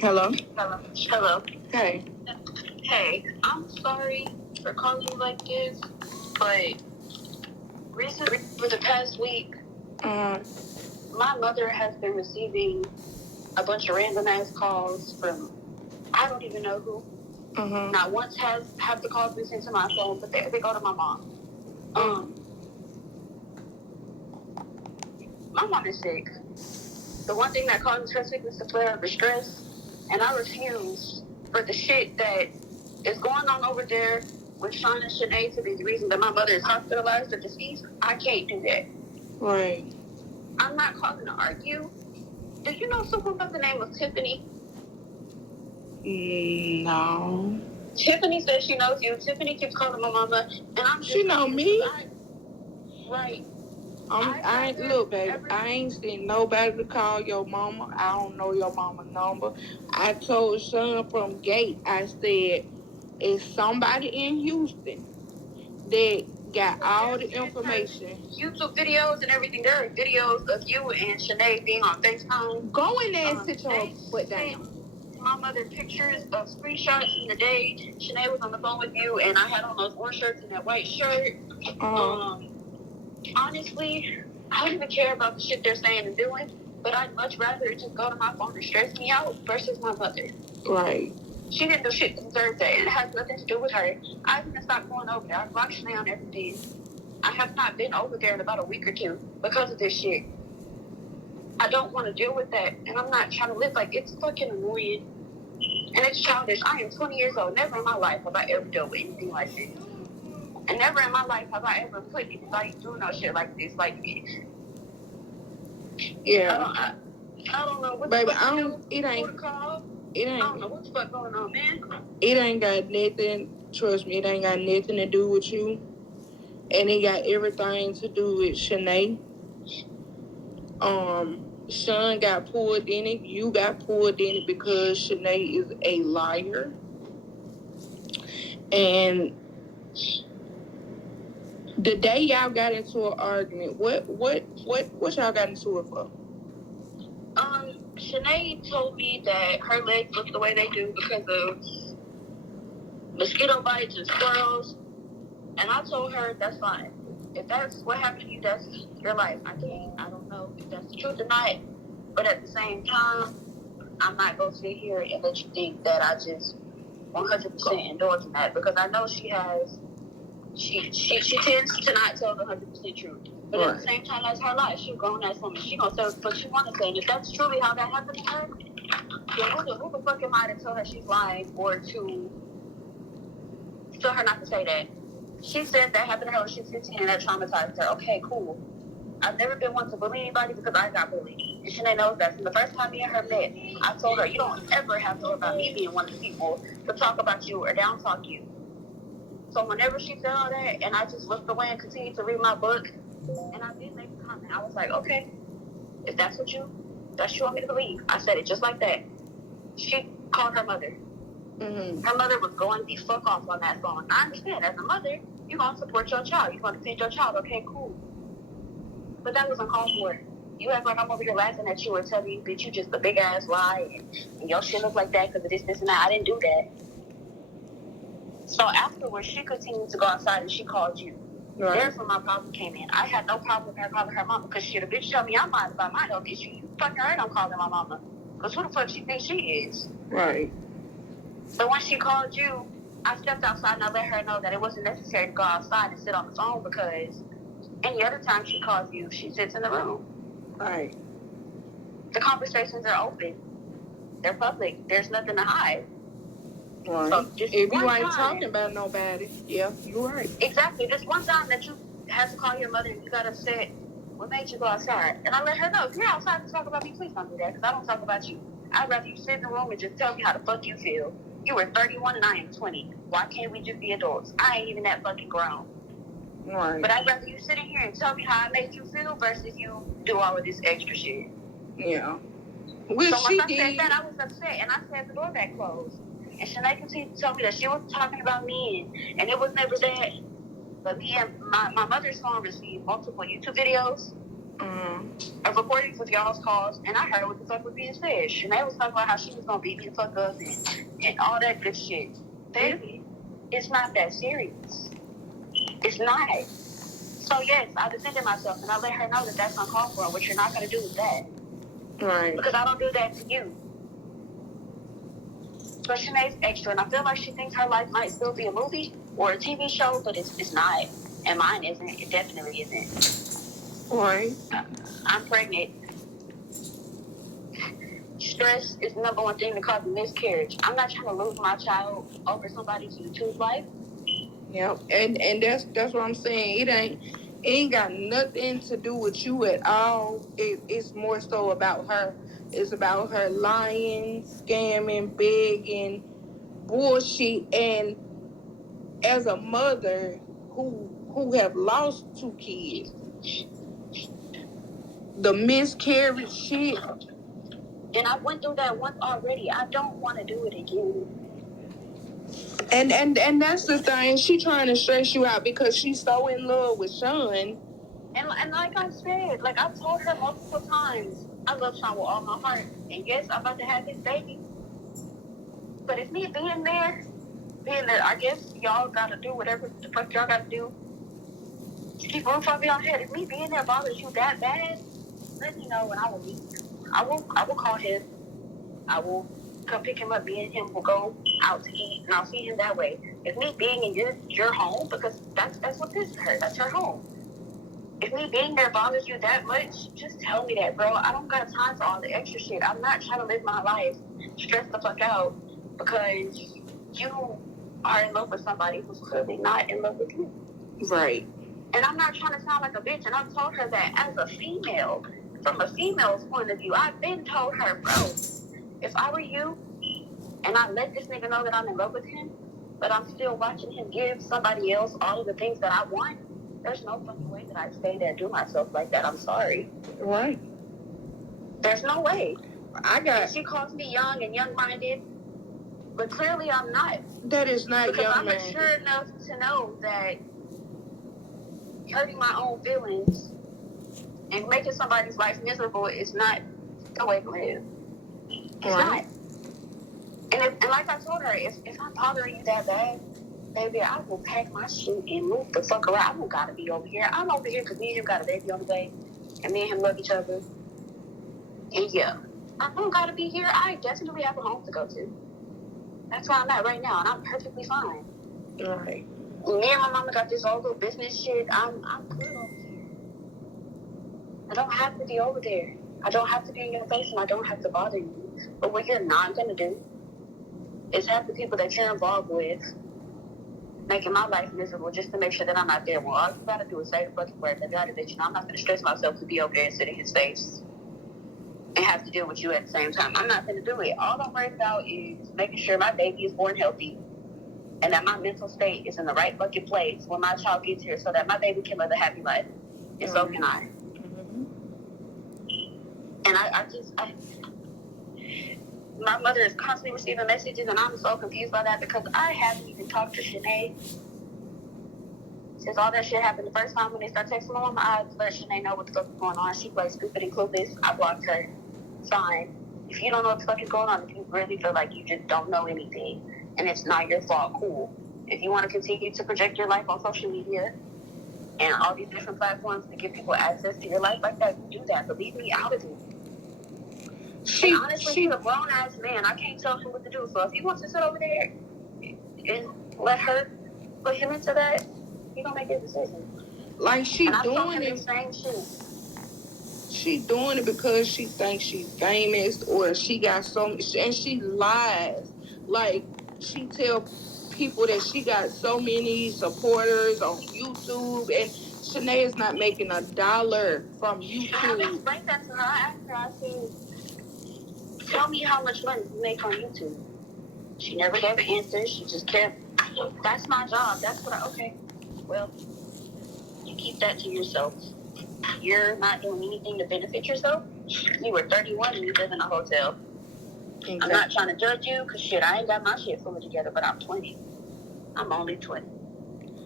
Hello? Hello. Hello. Hey. Hey, I'm sorry for calling you like this, but recently, for the past week, my mother has been receiving a bunch of random ass calls from I don't even know who. Not once have the calls been sent to my phone, but they go to my mom. My mom is sick. The one thing that causes her sickness is a flare of stress, and I refuse for the shit that is going on over there with Sean and SCHENEE to be the reason that my mother is hospitalized or deceased. I can't do that. Right. I'm not calling to argue. Do you know someone by the name of Tiffany? No. Tiffany says she knows you. Tiffany keeps calling my mama, and I'm just... She know me? Right. I ain't, look, baby, I ain't seen nobody to call your mama. I don't know your mama number. I told Sean from gate, I said, it's somebody in Houston that got all the information. YouTube videos and everything. There are videos of you and SCHENEE being on FaceTime. Go in there and sit your foot down. My mother pictures of screenshots in the day SCHENEE was on the phone with you, and I had on those orange shirts and that white shirt. Honestly, I don't even care about the shit they're saying and doing, but I'd much rather it just go to my phone and stress me out versus my mother. Right. She didn't do shit to deserve that, and it has nothing to do with her. I even stopped going over there. I blocked SCHENEE on everything. I have not been over there in about a week or two because of this shit. I don't want to deal with that, and I'm not trying to live like it's fucking annoying. And it's childish. I am 20 years old. Never in my life have I ever dealt with anything like this. And never in my life have I ever put anybody through no shit like this. Like, yeah. I don't know what baby, the fuck I don't, it ain't. I don't know what the fuck going on, man. It ain't got nothing, trust me, it ain't got nothing to do with you. And it got everything to do with SCHENEE. Sean got pulled in it. You got pulled in it because SCHENEE is a liar. And the day y'all got into an argument, what y'all got into it for? SCHENEE told me that her legs look the way they do because of mosquito bites and squirrels. And I told her, that's fine. If that's what happened to you, that's your life. I don't know if that's the truth or not. But at the same time, I'm not going to sit here and let you think that I just 100% indulge in that. Because I know she tends to not tell the 100% truth. But at the same time, that's her life. She's a grown-ass woman. She's going to say what she wants to say. And if that's truly how that happened to her, then who the fuck am I to tell her she's lying or to tell her not to say that? She said that happened to her when she was 15 and that traumatized her. Okay, cool. I've never been one to bully anybody because I got bullied. And SCHENEE knows that. From the first time me and her met, I told her, you don't ever have to worry about me being one of the people to talk about you or down talk you. So whenever she said all that, and I just looked away and continued to read my book, and I did make a comment. I was like, okay, if that's what you want me to believe. I said it just like that. She called her mother. Her mother was going the fuck off on that phone. I understand, as a mother, you're going to support your child. You're going to defend your child. Okay, cool. But that was uncalled for. You act like I'm over here laughing at you or telling you that you just a big ass lie and your shit look like that because of this, and that. I didn't do that. So afterwards, she continued to go outside and she called you. Right. There's when my problem came in. I had no problem with her calling her mama because shit, a bitch tell me I'm lying about my health issue. You fucking right, I'm calling my mama. Because who the fuck she thinks she is? Right. So when she called you, I stepped outside and I let her know that it wasn't necessary to go outside and sit on the phone because any other time she calls you, she sits in the room. Right. The conversations are open. They're public. There's nothing to hide. Right. So if you ain't talking about nobody, yeah, you're right. Exactly. This one time that you had to call your mother and you got upset, what made you go outside? And I let her know, if you're outside to talk about me, please don't do that because I don't talk about you. I'd rather you sit in the room and just tell me how the fuck you feel. You were 31 and I am 20. Why can't we just be adults? I ain't even that fucking grown. Right. But I'd rather you sit in here and tell me how I made you feel versus you do all of this extra shit. Yeah. Well, so once I said that, I was upset and I said the door back closed. And SCHENEE continued to tell me that she was talking about me and it was never that. But me and my mother's phone received multiple YouTube videos Of recordings of y'all's calls, and I heard what the fuck was being said. Shanae was talking about how she was gonna beat me the fuck up and all that good shit. Baby, it's not that serious. It's not. So yes, I defended myself and I let her know that that's uncalled for. What you're not gonna do is that. Right. Because I don't do that to you. But Shanae's extra, and I feel like she thinks her life might still be a movie or a TV show, but it's not. And mine isn't. It definitely isn't. Right. I'm pregnant. Stress is the number one thing that causes miscarriage. I'm not trying to lose my child over somebody's YouTube life. Yep. And that's what I'm saying. It ain't got nothing to do with you at all. It's more so about her. It's about her lying, scamming, begging, bullshit. And as a mother who have lost 2 kids, the miscarriage shit. And I went through that once already. I don't want to do it again. And that's the thing. She trying to stress you out because she's so in love with Sean. And like I said, like I've told her multiple times, I love Sean with all my heart. And yes, I'm about to have his baby. But it's me being there, I guess y'all gotta do whatever the fuck y'all gotta do to keep roof over your head. If me being there bothers you that bad, let me know and I will leave. I will call him. I will come pick him up. Me and him will go out to eat, and I'll see him that way. If me being in your home, because that's what this is her. That's her home. If me being there bothers you that much, just tell me that, bro. I don't got time for all the extra shit. I'm not trying to live my life stressed the fuck out because you are in love with somebody who's clearly not in love with you. Right. And I'm not trying to sound like a bitch, and I've told her that as a female, from a female's point of view, I've been told her, bro, if I were you, and I let this nigga know that I'm in love with him, but I'm still watching him give somebody else all of the things that I want, there's no fucking way that I'd stay there and do myself like that. I'm sorry. Right. There's no way. And she calls me young and young-minded, but clearly I'm not. That is not because young, I'm man. mature enough to know that hurting my own feelings and making somebody's life miserable is not the way to live. It's not. And like I told her, if I'm bothering you that bad, baby, I will pack my shit and move the fuck around. I don't gotta be over here. I'm over here because me and him got a baby on the way, and me and him love each other. And yeah, I don't gotta be here. I definitely have a home to go to. That's where I'm at right now, and I'm perfectly fine. Right. Me and my mama got this whole little business shit. I'm good over here. I don't have to be over there. I don't have to be in your face, and I don't have to bother you. But what you're not gonna do is have the people that you're involved with making my life miserable just to make sure that I'm not there. Well, all you gotta do is say the fucking words. I gotta let you know I'm not gonna stress myself to be over there and sit in his face and have to deal with you at the same time. I'm not gonna do it. All I'm worried about is making sure my baby is born healthy and that my mental state is in the right fucking place when my child gets here so that my baby can live a happy life. And so can I. And I my mother is constantly receiving messages, and I'm so confused by that because I haven't even talked to Shanae since all that shit happened the first time when they started texting my mom. I let Shanae know what the fuck is going on. She plays stupid and clueless. I blocked her. Fine. If you don't know what the fuck is going on, if you really feel like you just don't know anything and it's not your fault, cool. If you want to continue to project your life on social media and all these different platforms to give people access to your life like that, you do that. But leave me out of it. And honestly, he's a grown-ass man. I can't tell him what to do. So if he wants to sit over there and let her put him into that, he gonna make his decision. Like, she doing it. Same shit. She doing it because she thinks she's famous or she got so... And she lies. Like, she tell people that she got so many supporters on YouTube, and Shanae is not making $1 from YouTube. I explained that to her. I asked her, I said, tell me how much money you make on YouTube. She never gave an answer. She just kept, that's my job. That's what okay. Well, you keep that to yourself. You're not doing anything to benefit yourself. You were 31 and you live in a hotel. Okay. I'm not trying to judge you because shit, I ain't got my shit fully together, but I'm 20. I'm only 20.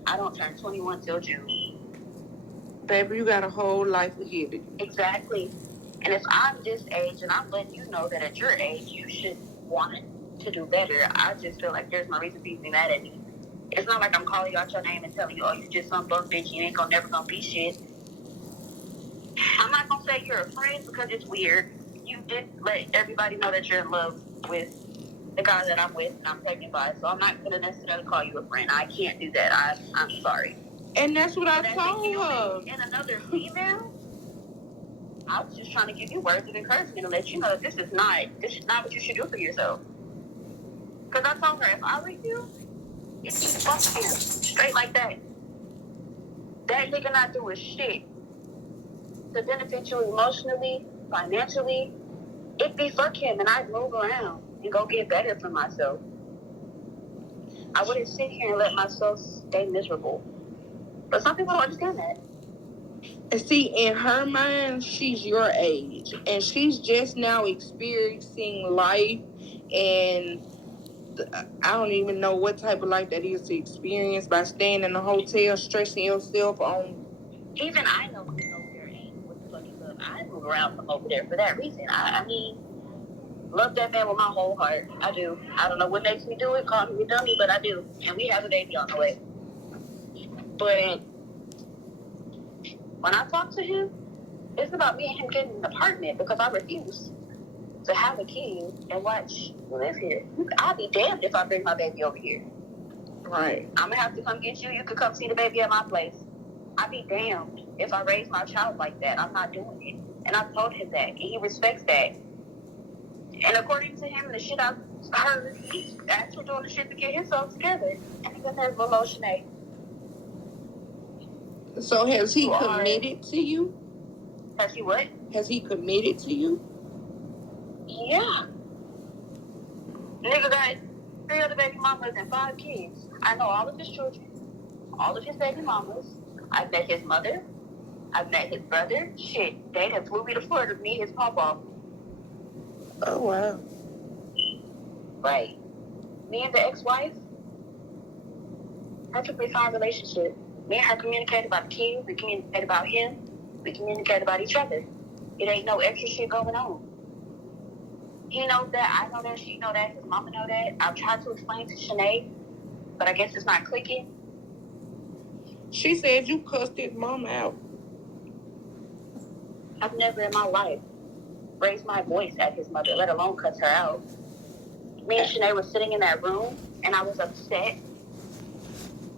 I don't turn 21 till June. Baby, you got a whole life ahead of you. Exactly. And if I'm this age and I'm letting you know that at your age you should want to do better, I just feel like there's no reason for you to be mad at me. It's not like I'm calling you out your name and telling you, oh, you just some broke bitch, you ain't never gonna be shit. I'm not gonna say you're a friend because it's weird. You did let everybody know that you're in love with the guy that I'm with and I'm pregnant by, so I'm not gonna necessarily call you a friend. I can't do that. I'm sorry. And that's what I But told her. And another female, I was just trying to give you words of encouragement and let you know that this is not what you should do for yourself. Because I told her, if I were you, it'd be fuck him. Straight like that. That nigga not doing shit to benefit you emotionally, financially. It'd be fuck him, and I'd move around and go get better for myself. I wouldn't sit here and let myself stay miserable. But some people don't understand that. And see, in her mind, she's your age. And she's just now experiencing life. And I don't even know what type of life that is to experience by staying in a hotel, stressing yourself on. Even I know over there ain't what the fuck is up. I move around from over there for that reason. I mean, love that man with my whole heart. I do. I don't know what makes me do it, call me a dummy, but I do. And we have a baby on the way. But when I talk to him, it's about me and him getting an apartment because I refuse to have a kid and watch you live here. I'll be damned if I bring my baby over here. Right. I'm going to have to come get you. You could come see the baby at my place. I'd be damned if I raise my child like that. I'm not doing it. And I told him that. And he respects that. And according to him, the shit I've heard, he's actually doing the shit to get himself together. And he says, well, Shyneee. So has he committed to you? Has he what? Has he committed to you? Yeah. Nigga got 3 other baby mamas and 5 kids. I know all of his children, all of his baby mamas. I've met his mother. I've met his brother. Shit, they have flew me to Florida to meet his papa. Oh, wow. Right. Me and the ex-wife, perfectly fine relationship. Me and her communicate about the kids. We communicate about him. We communicate about each other. It ain't no extra shit going on. He knows that. I know that. She know that. His mama know that. I've tried to explain to Shyneee, but I guess it's not clicking. She said you cussed his mom out. I've never in my life raised my voice at his mother, let alone cuss her out. Me and Shyneee were sitting in that room, and I was upset,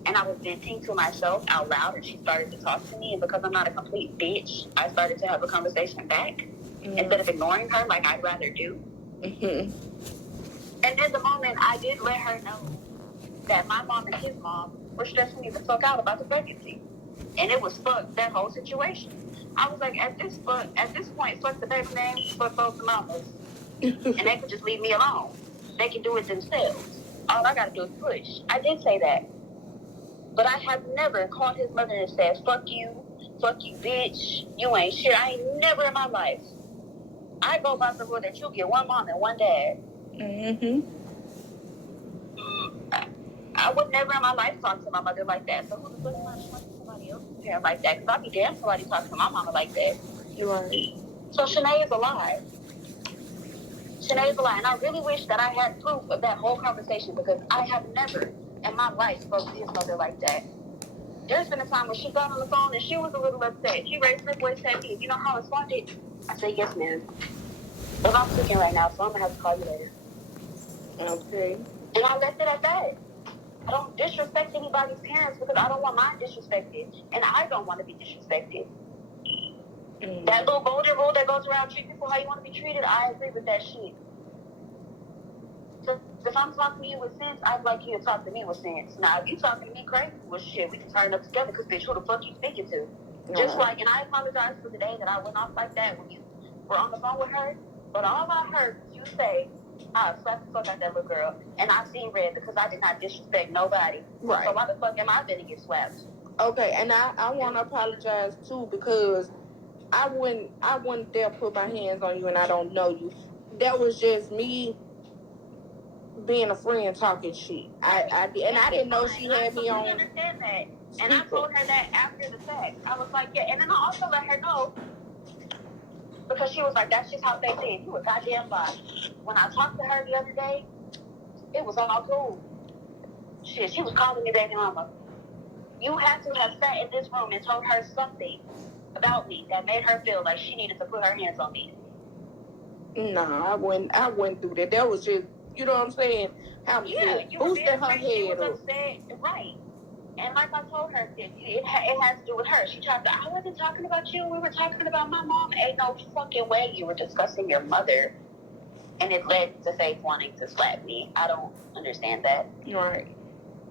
and I was venting to myself out loud, and she started to talk to me, and because I'm not a complete bitch, I started to have a conversation back instead of ignoring her like I'd rather do. And in the moment, I did let her know that my mom and his mom were stressing me the fuck out about the pregnancy. And it was fuck that whole situation. I was like, at this point, fuck the baby names, fuck both mamas. And they could just leave me alone. They can do it themselves. All I gotta do is push. I did say that. But I have never called his mother and said, fuck you, bitch, you ain't shit. I ain't never in my life. I go by the rule that you get one mom and one dad. I would never in my life talk to my mother like that. So who the fuck am I to talk to somebody else's parent like that? Because I'd be damn somebody talking to my mama like that. You're right. So Shyneee is a lie. Shyneee is a lie. And I really wish that I had proof of that whole conversation because I have never in my life spoke to his mother like that. There's been a time when she got on the phone and she was a little upset. She raised her voice at me. You know how I responded? I said, yes, ma'am. But I'm cooking right now, so I'm going to have to call you later. Okay. And I left it at that. I don't disrespect anybody's parents because I don't want mine disrespected. And I don't want to be disrespected. That little golden rule that goes around treat people how you want to be treated, I agree with that shit. So if I'm talking to you with sense, I'd like you to talk to me with sense. Now, if you talking to me crazy, well, shit, we can turn up together because, bitch, who the fuck you speaking to? Just like, and I apologize for the day that I went off like that when you were on the phone with her, but all I heard was you say, I slapped the fuck out that little girl, and I seen red because I did not disrespect nobody. Right. So why the fuck am I gonna get slapped? Okay, and I want to apologize too because I wouldn't dare put my hands on you and I don't know you. That was just me being a friend talking shit. I didn't know she had me on. I understand that. And I told her that after the fact. I was like, yeah. And then I also let her know, because she was like, that's just how they did. You a goddamn lie. When I talked to her the other day, it was all cool. Shit, she was calling me baby mama. You have to have sat in this room and told her something about me that made her feel like she needed to put her hands on me. No, I went through that. That was just, you know what I'm saying? How yeah, you boosting her head she was up. upset, right? And like I told her, it has to do with her. She tried to, I wasn't talking about you. We were talking about my mom. Ain't no fucking way you were discussing your mother. And it led to Faith wanting to slap me. I don't understand that. Right.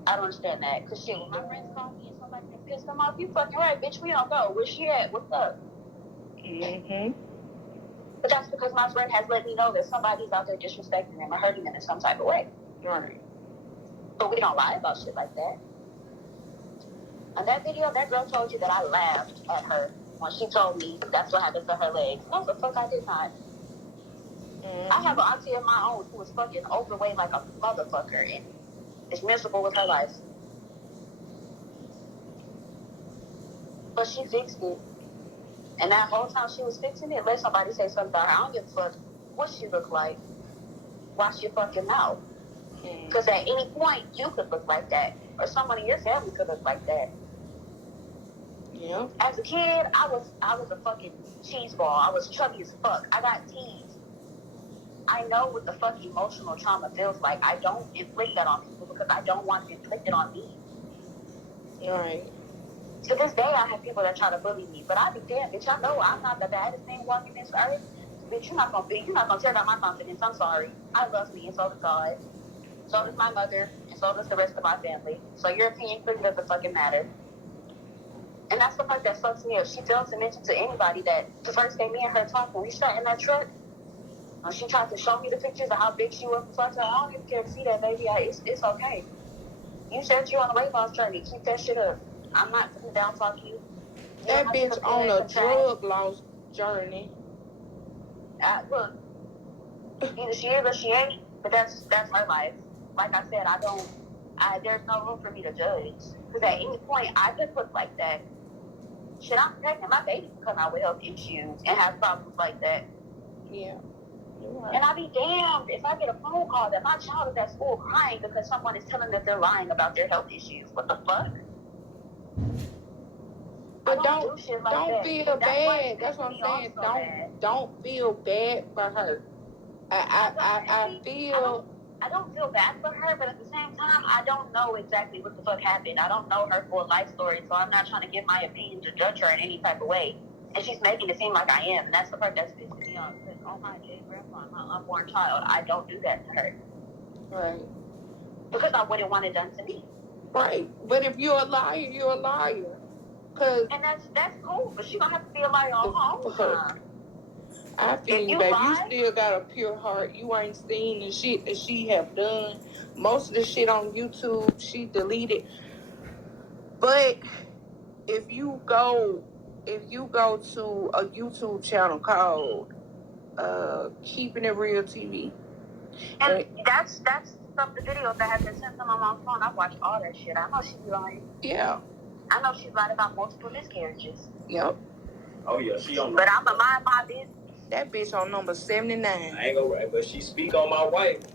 I don't understand that. Because shit, when my friends call me and somebody can piss them off, you fucking right, bitch, we don't go. Where she at? What's up? Mm-hmm. But that's because my friend has let me know that somebody's out there disrespecting them or hurting them in some type of way. Right. But we don't lie about shit like that. On that video, that girl told you that I laughed at her when she told me that's what happened to her legs. No, the fuck I did not. Mm-hmm. I have an auntie of my own who was fucking overweight like a motherfucker and is miserable with her life. But she fixed it. And that whole time she was fixing it, let somebody say something about her. I don't give a fuck what she look like. Wash your fucking mouth. Because at any point, you could look like that. Or someone in your family could look like that. Yeah. As a kid, I was a fucking cheese ball. I was chubby as fuck. I got teased. I know what the fuck emotional trauma feels like. I don't inflict that on people because I don't want it inflicted on me. Right. To this day, I have people that try to bully me, but I be damned, bitch. I know I'm not the baddest thing walking this earth. Bitch, you're not gonna tear down my confidence. I'm sorry. I love me, and so does God. So does my mother, and so does the rest of my family. So your opinion clearly doesn't fucking matter. And that's the part that sucks me up. She failed to mention to anybody that the first day me and her talked when we sat in that truck, she tried to show me the pictures of how big she was. So I told her, I don't even care to see that, baby. It's okay. You said you're on a weight loss journey. Keep that shit up. I'm not sitting down talking to you. That bitch on a drug loss journey. Look, either she is or she ain't, but that's her life. Like I said, there's no room for me to judge. Because at any point, I could look like that. Shit, I'm pregnant. My baby can come out with health issues and have problems like that. Yeah. Right. And I'll be damned if I get a phone call that my child is at school crying because someone is telling that they're lying about their health issues. What the fuck? But don't feel bad. That's what I'm saying. Don't feel bad for her. I don't feel bad for her, but at the same time, I don't know exactly what the fuck happened. I don't know her full life story, so I'm not trying to give my opinion to judge her in any type of way. And she's making it seem like I am, and that's the part that's pissing me off. Because, oh my dear grandma, my unborn child, I don't do that to her. Right. Because I wouldn't want it done to me. Right. But if you're a liar, you're a liar. And that's cool, but she gonna have to be a liar on her own time. I feel you, baby. You still got a pure heart. You ain't seen the shit that she have done. Most of the shit on YouTube, she deleted. But if you go to a YouTube channel called Keeping It Real TV, and that's some of the videos that have been sent to my mom's phone. I've watched all that shit. I know she's lying. Yeah. I know she's lied about multiple miscarriages. Yep. Oh yeah, she on. But I'ma mind my business. That bitch on number 79. I ain't gonna right, but she speak on my wife.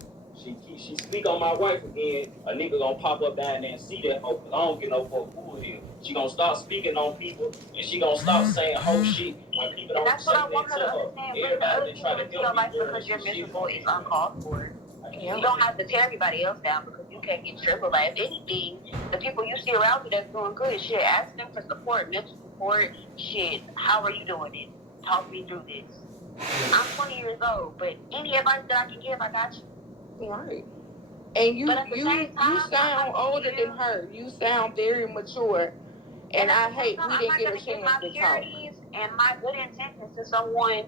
She speak on my wife again. A nigga gonna pop up down there and see that hoe. Cause I don't get no fuck fool here. She gonna start speaking on people and she gonna start saying whole shit when people don't that's say what I want that her to her. Everybody been trying to feel like because you're miserable is uncalled for. You don't have to tear everybody else down because you can't get triple life. If anything, the people you see around you that's doing good, shit, ask them for support, mental support. Shit, how are you doing it? Talk me through this. I'm 20 years old, but any advice that I can give, I got you. Right. And you sound older than her. You sound very mature. And I hate we didn't get a chance to talk. And my good intentions to someone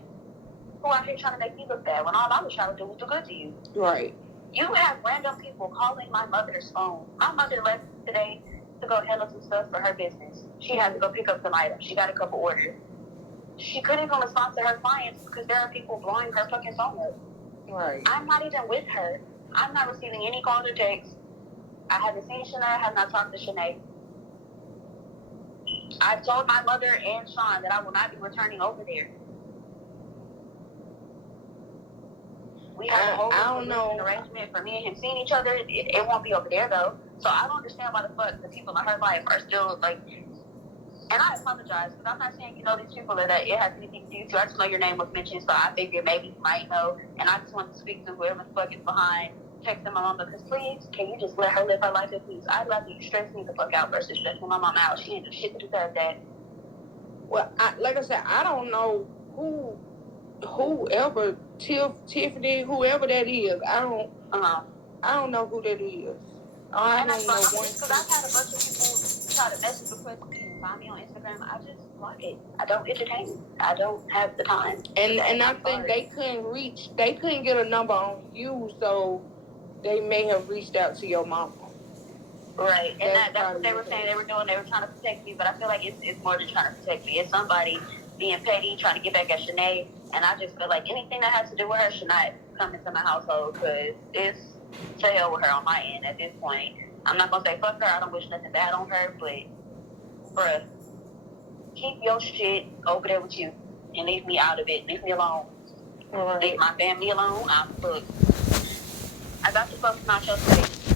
who out here trying to make me look bad when all I was trying to do was do good to you. Right. You have random people calling my mother's phone. My mother left today to go handle some stuff for her business. She had to go pick up some items. She got a couple orders. She couldn't even respond to her clients because there are people blowing her fucking phone up. Right. I'm not even with her. I'm not receiving any calls or texts. I haven't seen Shanae. I have not talked to Shanae. I told my mother and Sean that I will not be returning over there. We have a whole arrangement for me and him seeing each other. It won't be over there though. So I don't understand why the fuck the people in her life are still like. And I apologize because I'm not saying you know these people that it has anything to do with you. I just know your name was mentioned, so I figured maybe you might know. And I just want to speak to whoever the fuck is behind texting my mama because please, can you just let her live her life in peace? I'd rather you stress me the fuck out versus stressing my mama out. She ain't do shit to deserve that. Well, like I said, I don't know whoever Tiffany, whoever that is. I don't know who that is. I and don't know one. Because I've had a bunch of people try to message request me and find me on Instagram. I just block it. I don't entertain it. I don't have the time. And I think they couldn't get a number on you, so they may have reached out to your mama. Right, and that's what they were saying they were doing. They were trying to protect me, but I feel like it's more than trying to protect me. It's somebody being petty, trying to get back at SCHENEE, and I just feel like anything that has to do with her should not come into my household because it's to hell with her on my end at this point. I'm not going to say fuck her. I don't wish nothing bad on her, but, bruh, keep your shit over there with you and leave me out of it. Leave me alone. Right. Leave my family alone. I got to focus on your space.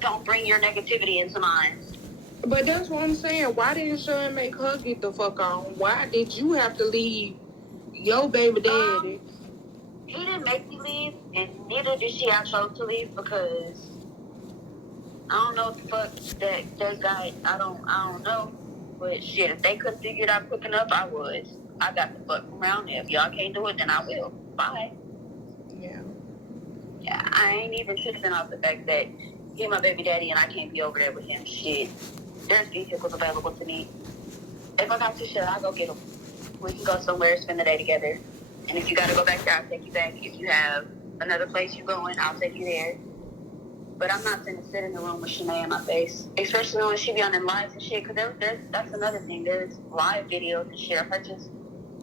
Don't bring your negativity into mine. But that's what I'm saying. Why didn't Sean make her get the fuck on? Why did you have to leave your baby daddy? He didn't make me leave, and neither did she. I chose to leave because I don't know what the fuck that they got. I don't know. But shit, if they couldn't figure it out quick enough, I was. I got the fuck around there. If y'all can't do it, then I will. Bye. Yeah. Yeah, I ain't even tripping off the fact that he my baby daddy and I can't be over there with him. Shit. There's vehicles available to me. If I got to shit, I'll go get them. We can go somewhere, spend the day together. And if you gotta go back there, I'll take you back. If you have another place you're going, I'll take you there. But I'm not gonna sit in the room with SCHENEE in my face. Especially when she be on them lives and shit. Because that's another thing. There's live videos and shit of her just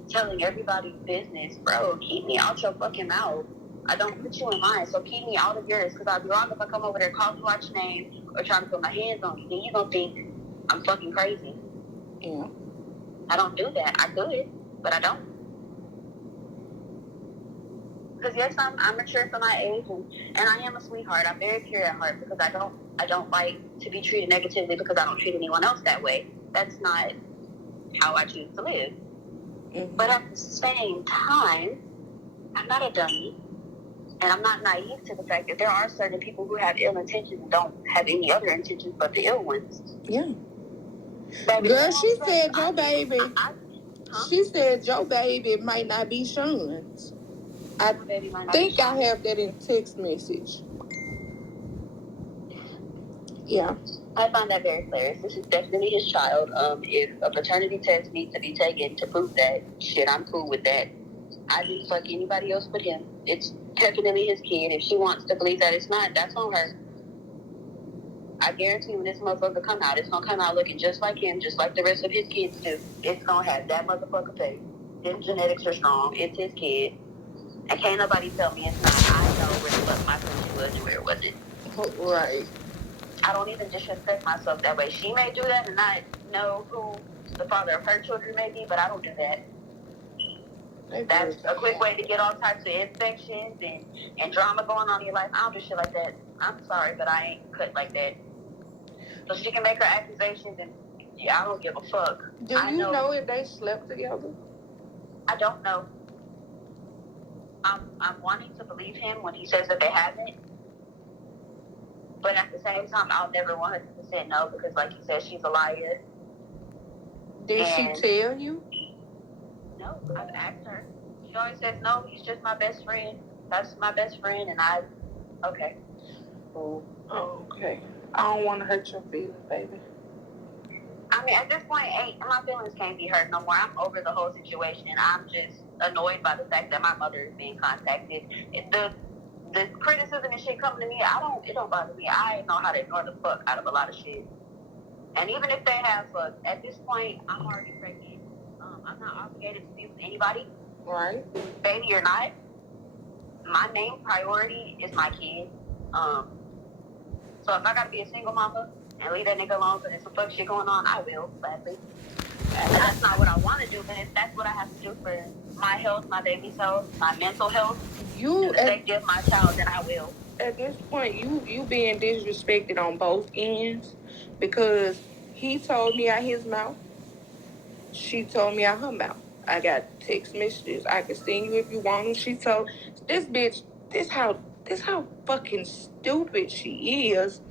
telling everybody's business. Bro, keep me out your fucking mouth. I don't put you in mine, so keep me out of yours. Because I'll be wrong if I come over there, call you out your name, or try to put my hands on you. Then you gonna think I'm fucking crazy. Yeah. I don't do that. I could, but I don't. Because yes, I'm mature for my age, and I am a sweetheart. I'm very pure at heart because I don't like to be treated negatively because I don't treat anyone else that way. That's not how I choose to live. Mm-hmm. But at the same time, I'm not a dummy. And I'm not naive to the fact that there are certain people who have ill intentions and don't have any other intentions but the ill ones. Yeah. Baby, girl, she said your baby. She said your baby might not be Sean's. I think I have that in text message. Yeah. I find that very hilarious. This is definitely his child. If a paternity test needs to be taken to prove that, shit, I'm cool with that. I didn't fuck anybody else but him. It's definitely his kid. If she wants to believe that it's not, that's on her. I guarantee when this motherfucker come out, it's gonna come out looking just like him, just like the rest of his kids do. It's gonna have that motherfucker face. His genetics are strong. It's his kid. And can't nobody tell me it's not. I know where the fuck my coochie was and where it wasn't. Right. I don't even disrespect myself that way. She may do that and not know who the father of her children may be, but I don't do that. That's a quick way to get all types of infections and drama going on in your life. I don't do shit like that. I'm sorry, but I ain't cut like that. So she can make her accusations, and yeah, I don't give a fuck. Do you know if they slept together? I don't know. I'm wanting to believe him when he says that they haven't. But at the same time, I'll never 100% know because, like you said, she's a liar. Did she tell you? No, I've asked her. She always says, no, he's just my best friend. That's my best friend, and okay. Oh, okay. I don't want to hurt your feelings, baby. I mean, at this point, my feelings can't be hurt no more. I'm over the whole situation, and I'm just annoyed by the fact that my mother is being contacted. The criticism and shit coming to me, it don't bother me. I know how to ignore the fuck out of a lot of shit. And even if they have fuck, at this point, I'm already pregnant. I'm not obligated to be with anybody. Right. Baby or not. My main priority is my kid. So if I gotta be a single mama and leave that nigga alone because there's some fuck shit going on, I will, gladly. That's not what I want to do, but if that's what I have to do for my health, my baby's health, my mental health, and the safety of my child, then I will. At this point, you being disrespected on both ends, because he told me out his mouth, she told me out her mouth. I got text messages. I can send you if you want them. She told this bitch, this how fucking stupid she is.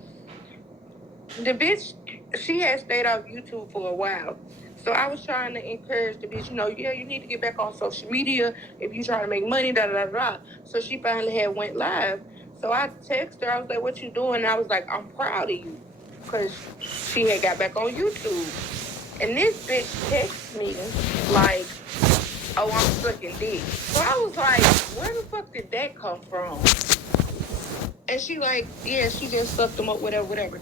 The bitch, she had stayed off YouTube for a while. So I was trying to encourage the bitch, yeah, you need to get back on social media if you trying to make money, da-da-da-da. So she finally had went live. So I texted her. I was like, what you doing? And I was like, I'm proud of you. Because she had got back on YouTube. And this bitch texted me like, oh, I'm sucking dick. So I was like, where the fuck did that come from? And she like, yeah, she just sucked them up, whatever.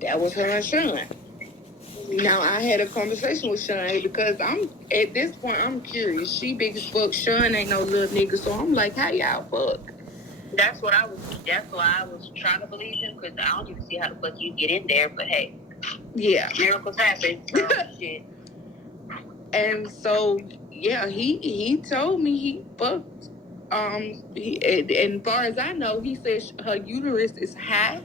That was her and Sean. Now, I had a conversation with Sean because at this point, I'm curious. She big as fuck. Sean ain't no little nigga. So I'm like, how y'all fuck? That's why I was trying to believe him, because I don't even see how the fuck you get in there, but hey. Yeah. Miracles happen. So, shit. And so, yeah, he told me he fucked. And as far as I know, he said her uterus is high.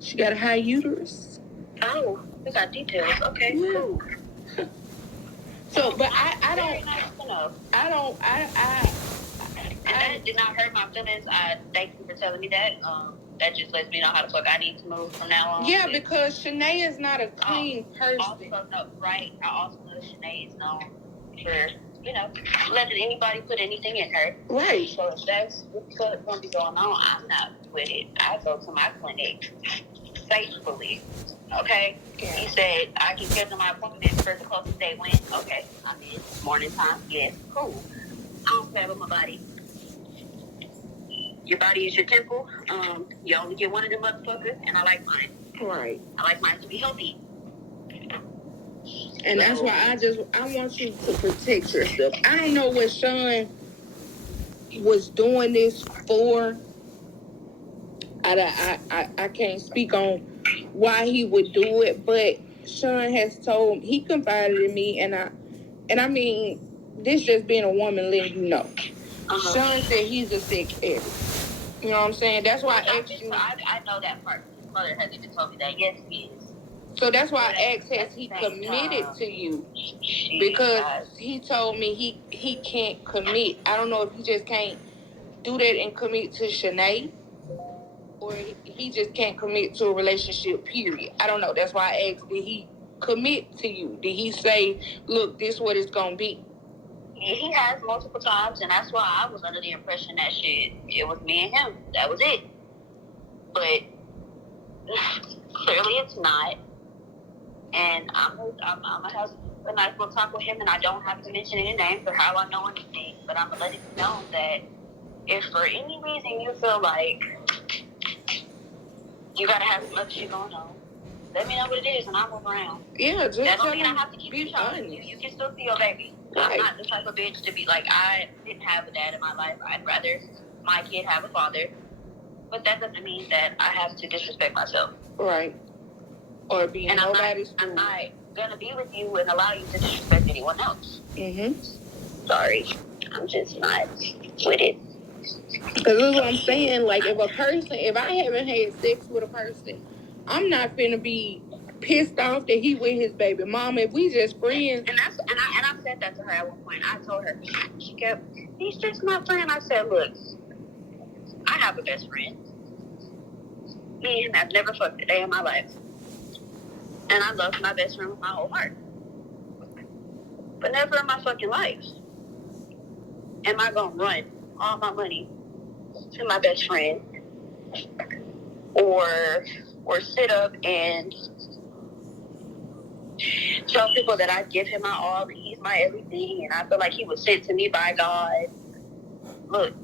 She got a high uterus. Oh, we got details. Okay, yeah. Cool. So, but I don't. Very nice to know. That did not hurt my feelings. I thank you for telling me that. That just lets me know how the fuck I need to move from now on. Yeah, because SCHENEE is not a clean person. Also, no, right. I also know SCHENEE is known for, letting anybody put anything in her. Right. So if that's what's going to be going on, I'm not with it. I go to my clinic faithfully. Okay? Yeah. He said I can schedule my appointment for the closest day when. Okay, I'm in. Morning time. Yes. Cool. I don't care about my body. Your body is your temple. You only get one of them motherfuckers, and I like mine. Right. I like mine to be healthy. And that's why I want you to protect yourself. I don't know what Sean was doing this for. I can't speak on why he would do it, but Sean has told, he confided in me, and I mean, this just being a woman letting you know. Uh-huh. Sean said he's a sex addict. You know what I'm saying? That's why I asked you. I know that part. His mother has even told me that. Yes, he is. So that's why I asked, has he committed to you? Because he told me he can't commit. I don't know if he just can't do that and commit to SCHENEE, or he just can't commit to a relationship, period. I don't know. That's why I asked, did he commit to you? Did he say, look, this is what it's going to be? He has multiple times, and that's why I was under the impression that it was me and him. That was it. But clearly it's not. And I'm gonna have a nice little talk with him, and I don't have to mention any names or how I know anything. But I'm gonna let him know that if for any reason you feel like you gotta have some other shit going on, let me know what it is, and I'll move around. Yeah, just that don't mean I have to keep you child. You can still see your baby. Right. I'm not the type of bitch to be like, I didn't have a dad in my life. I'd rather my kid have a father. But that doesn't mean that I have to disrespect myself. Right. Or be in nobody's I'm not gonna be with you and allow you to disrespect anyone else. Mm-hmm. Sorry. I'm just not with it. Because that's what I'm saying. Like, if I haven't had sex with a person, I'm not finna be pissed off that he with his baby mama. If we just friends. And I said that to her at one point. I told her, she kept, he's just my friend. I said, look, I have a best friend. Me and him have never fucked a day in my life. And I love my best friend with my whole heart. But never in my fucking life am I gonna run all my money to my best friend or sit up and tell people that I give him my all and he's my everything and I feel like he was sent to me by God. Look,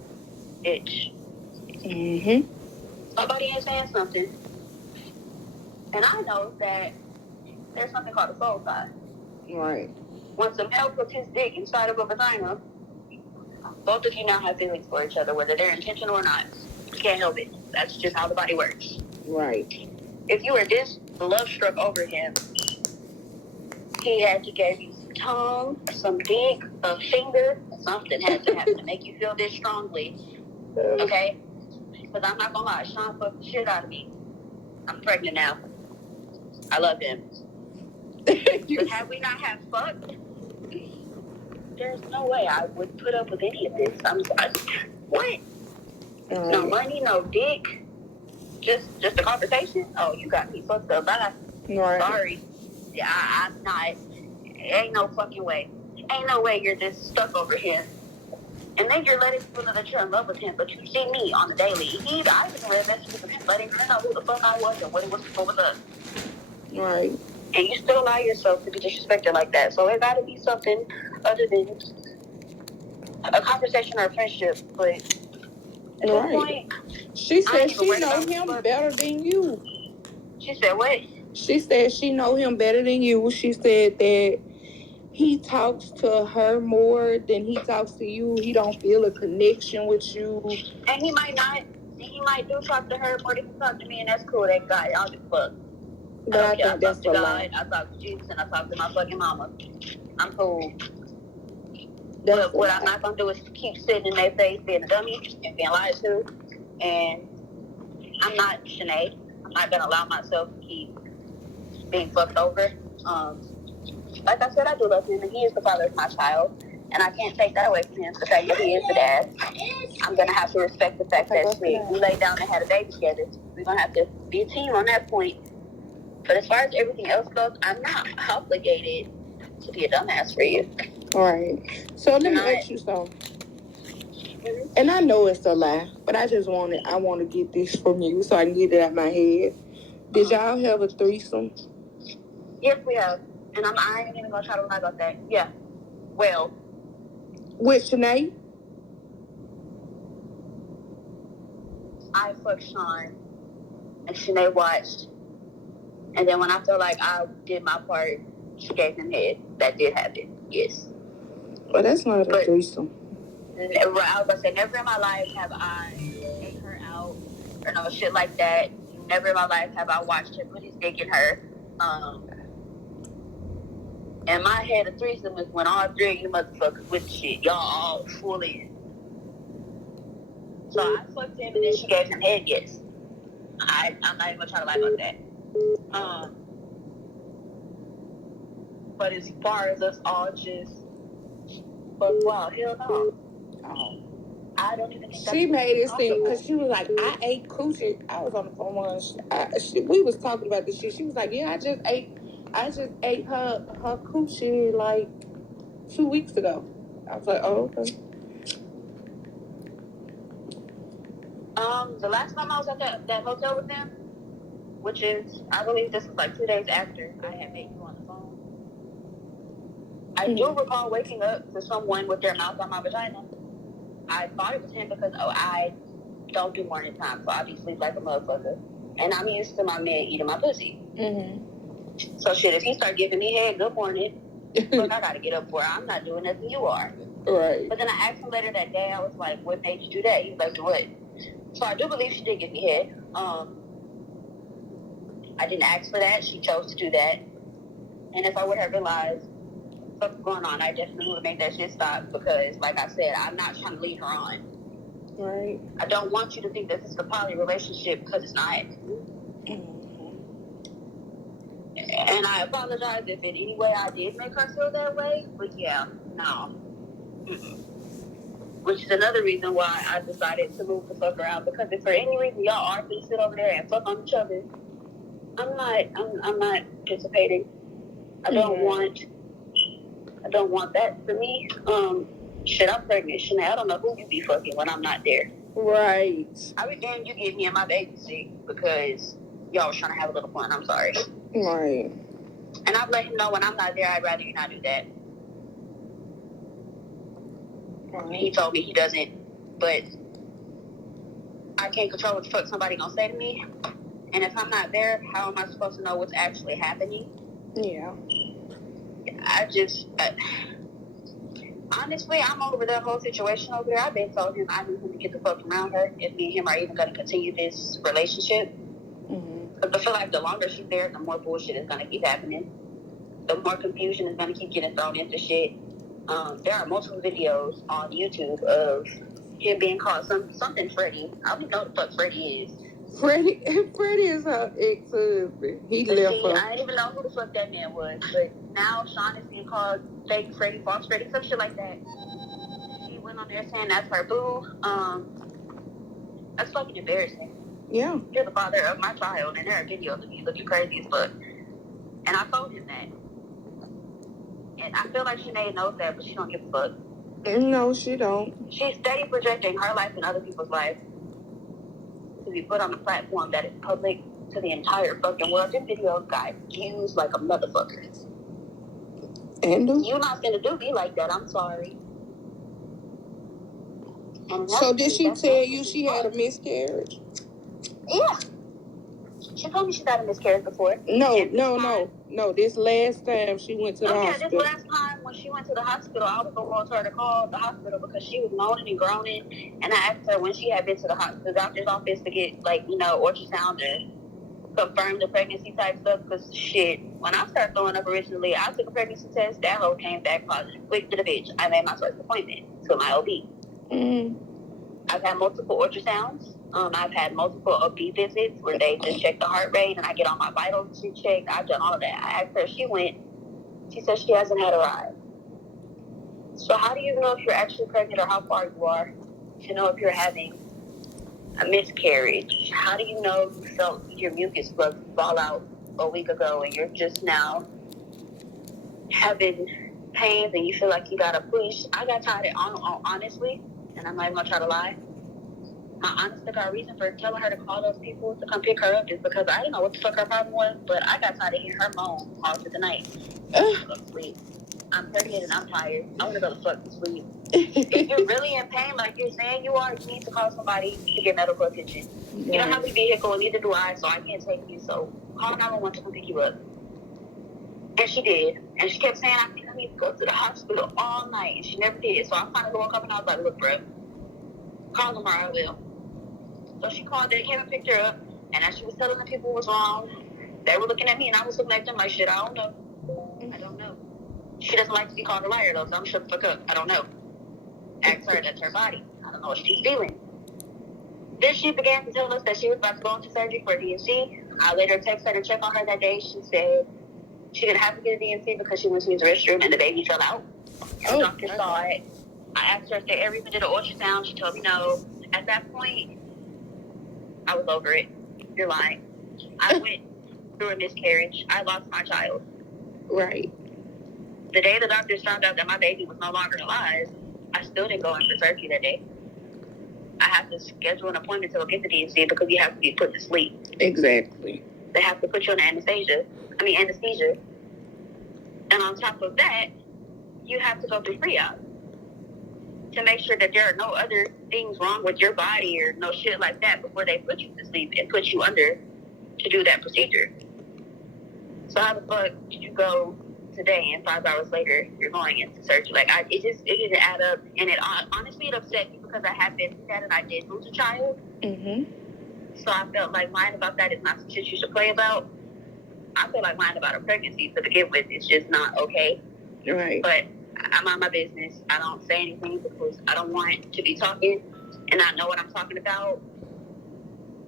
bitch. Mm-hmm. Somebody ain't saying something. And I know that there's something called a soul tie. Right. When some help puts his dick inside of a vagina, both of you now have feelings for each other, whether they're intentional or not. You can't help it. That's just how the body works. Right. if you were this love struck over him, he had to give you some tongue, some dick, a finger, something had to happen to make you feel this strongly. Okay? Because I'm not gonna lie, Sean fucked the shit out of me. I'm pregnant now. I love him. But had we not had fucked, there's no way I would put up with any of this. What? No money, no dick, just a conversation. Oh, you got me fucked up. Bye. Sorry. Yeah, I'm not. Ain't no fucking way. Ain't no way you're just stuck over here. And then you're letting people know that you're in love with him, but you see me on the daily. I even read messages of him letting her know who the fuck I was and what was us. Right. And you still allow yourself to be disrespected like that. So it gotta be something other than a conversation or a friendship. But at this point, she said she know him better than you. She said what? She said she know him better than you. She said that he talks to her more than he talks to you. He don't feel a connection with you. And he might not. He might do talk to her more than he talk to me, and that's cool. That guy, I don't give a fuck. But I think that's a lie. I talk to Jesus and I talk to my fucking mama. I'm cool. But what I'm not gonna do is keep sitting in their face being a dummy and being lied to. And I'm not SCHENEE. I'm not gonna allow myself to keep being fucked over. Like I said, I do love him, and he is the father of my child, and I can't take that away from him. The fact that he is the dad, I'm gonna have to respect the fact that we laid down and had a baby together. We're gonna have to be a team on that point. But as far as everything else goes, I'm not obligated to be a dumbass for you. All right. So let me ask you something. Mm-hmm. And I know it's a lie, but I want to get this from you so I can get it out of my head. Did y'all have a threesome? Yes, we have. And I ain't even gonna try to lie about that. Yeah. Well. With SCHENEE? I fucked Sean, and SCHENEE watched. And then when I felt like I did my part, she gave him head. That did happen. Yes. Well, that's not a threesome. I was about to say, never in my life have I ate her out or no shit like that. Never in my life have I watched him put his dick in her. In my head, a threesome is when all three of you motherfuckers with shit. Y'all all full in. So I fucked him and then she gave him head, yes. I'm not even gonna try to lie about that. But as far as us all just fuck, wow, hell no. I don't even think she made it seem, because she was like, I ate coochie. I was on the phone once. We was talking about this shit. She was like, yeah, I just ate her coochie like 2 weeks ago. I was like, oh, okay. The last time I was at that hotel with them, which is, I believe this was like 2 days after I had met you on the phone. I do recall waking up to someone with their mouth on my vagina. I thought it was him because, I don't do morning time, so I be sleep like a motherfucker. And I'm used to my man eating my pussy. Mm-hmm. So shit, if he start giving me head, good morning. Look, I gotta get up for it. I'm not doing nothing, you are. Right. But then I asked him later that day, I was like, what made you do that? He was like, what? So I do believe she did give me head. I didn't ask for that. She chose to do that. And if I would have realized what's going on, I definitely would have made that shit stop because, like I said, I'm not trying to lead her on. Right. I don't want you to think that this is a poly relationship because it's not. And I apologize if in any way I did make her feel that way, but yeah, no. Which is another reason why I decided to move the fuck around, because if for any reason y'all are going to sit over there and fuck on each other, I'm not participating. I don't want that for me. Shit, I'm pregnant, SCHENEE. I don't know who you be fucking when I'm not there. Right. I be damn you get me and my baby sick because y'all was trying to have a little fun. I'm sorry. Right. And I've let him know when I'm not there, I'd rather you not do that. Right. He told me he doesn't, but I can't control what the fuck somebody gonna say to me. And if I'm not there, how am I supposed to know what's actually happening? Yeah. Honestly, I'm over that whole situation over there. I've been told him I need him to get the fuck around her if me and him are even going to continue this relationship. Mm-hmm. Because I feel like the longer she's there, the more bullshit is gonna keep happening. The more confusion is gonna keep getting thrown into shit. There are multiple videos on YouTube of him being called something Freddie. I don't know what the fuck Freddie is. Freddie is her ex-husband. He left her. I didn't even know who the fuck that man was. But now Sean is being called fake Freddie, false Freddie, some shit like that. She went on there saying that's her boo. That's fucking embarrassing. Yeah. You're the father of my child, and there are videos of you looking crazy as fuck. And I told him that. And I feel like Shyneee knows that, but she don't give a fuck. No, she don't. She's steady projecting her life and other people's life to be put on a platform that is public to the entire fucking world. This video got views like a motherfucker. And you're not gonna do me like that. I'm sorry. So did she tell you she had a miscarriage? Yeah. She told me she had a miscarriage before. No. This last time she went to the hospital. This last time when she went to the hospital, I was going to her to call the hospital because she was moaning and groaning. And I asked her when she had been to the doctor's office to get, ultrasound and confirm the pregnancy type stuff. Because, shit, when I started throwing up originally, I took a pregnancy test. That whole came back positive. Quick to the bitch. I made my first appointment to my OB. I've had multiple ultrasounds. I've had multiple OB visits where they just check the heart rate and I get all my vitals checked. I've done all of that. I asked her, she said she hasn't had a ride. So how do you know if you're actually pregnant or how far you are to know if you're having a miscarriage? How do you know you felt your mucus plug fall out a week ago and you're just now having pains and you feel like you gotta push? I got tired of honestly, and I'm not even gonna try to lie. My honest to God reason for telling her to call those people to come pick her up is because I didn't know what the fuck her problem was, but I got tired of hearing her moan all through the night. I want to go to sleep. I'm pregnant and I'm tired. I want to go to fucking sleep. If you're really in pain like you're saying you are, you need to call somebody to get medical attention. You don't have a vehicle, neither do I, so I can't take you. So call 911 to come pick you up. And she did. And she kept saying, I think I need to go to the hospital all night. And she never did. So I finally woke up and I was like, look, bro, call tomorrow, I will. So she called, they came and picked her up, and as she was telling the people what was wrong, they were looking at me, and I was looking at them like, shit, I don't know. She doesn't like to be called a liar, though, so I'm shut the fuck up. I don't know. Ask her, that's her body. I don't know what she's feeling. Then she began to tell us that she was about to go into surgery for DNC. I later texted her to check on her that day. She said she didn't have to get a DNC because she went to use the restroom, and the baby fell out. The doctor saw it. I asked her if they ever even did an ultrasound. She told me no. At that point, I was over it. You're lying. I went through a miscarriage. I lost my child. Right. The day the doctors found out that my baby was no longer alive, I still didn't go in for surgery that day. I have to schedule an appointment to go get the DNC because you have to be put to sleep. Exactly. They have to put you on anesthesia. And on top of that, you have to go through triage to make sure that there are no other things wrong with your body or no shit like that before they put you to sleep and put you under to do that procedure. So how the fuck did you go today and 5 hours later you're going into surgery? It didn't add up, and it honestly it upset me because I have been through that and I did lose a child. So I felt like lying about that is not some shit you should play about. I feel like lying about a pregnancy to begin with is just not okay. Right. But I'm on my business. I don't say anything because I don't want to be talking and not know what I'm talking about.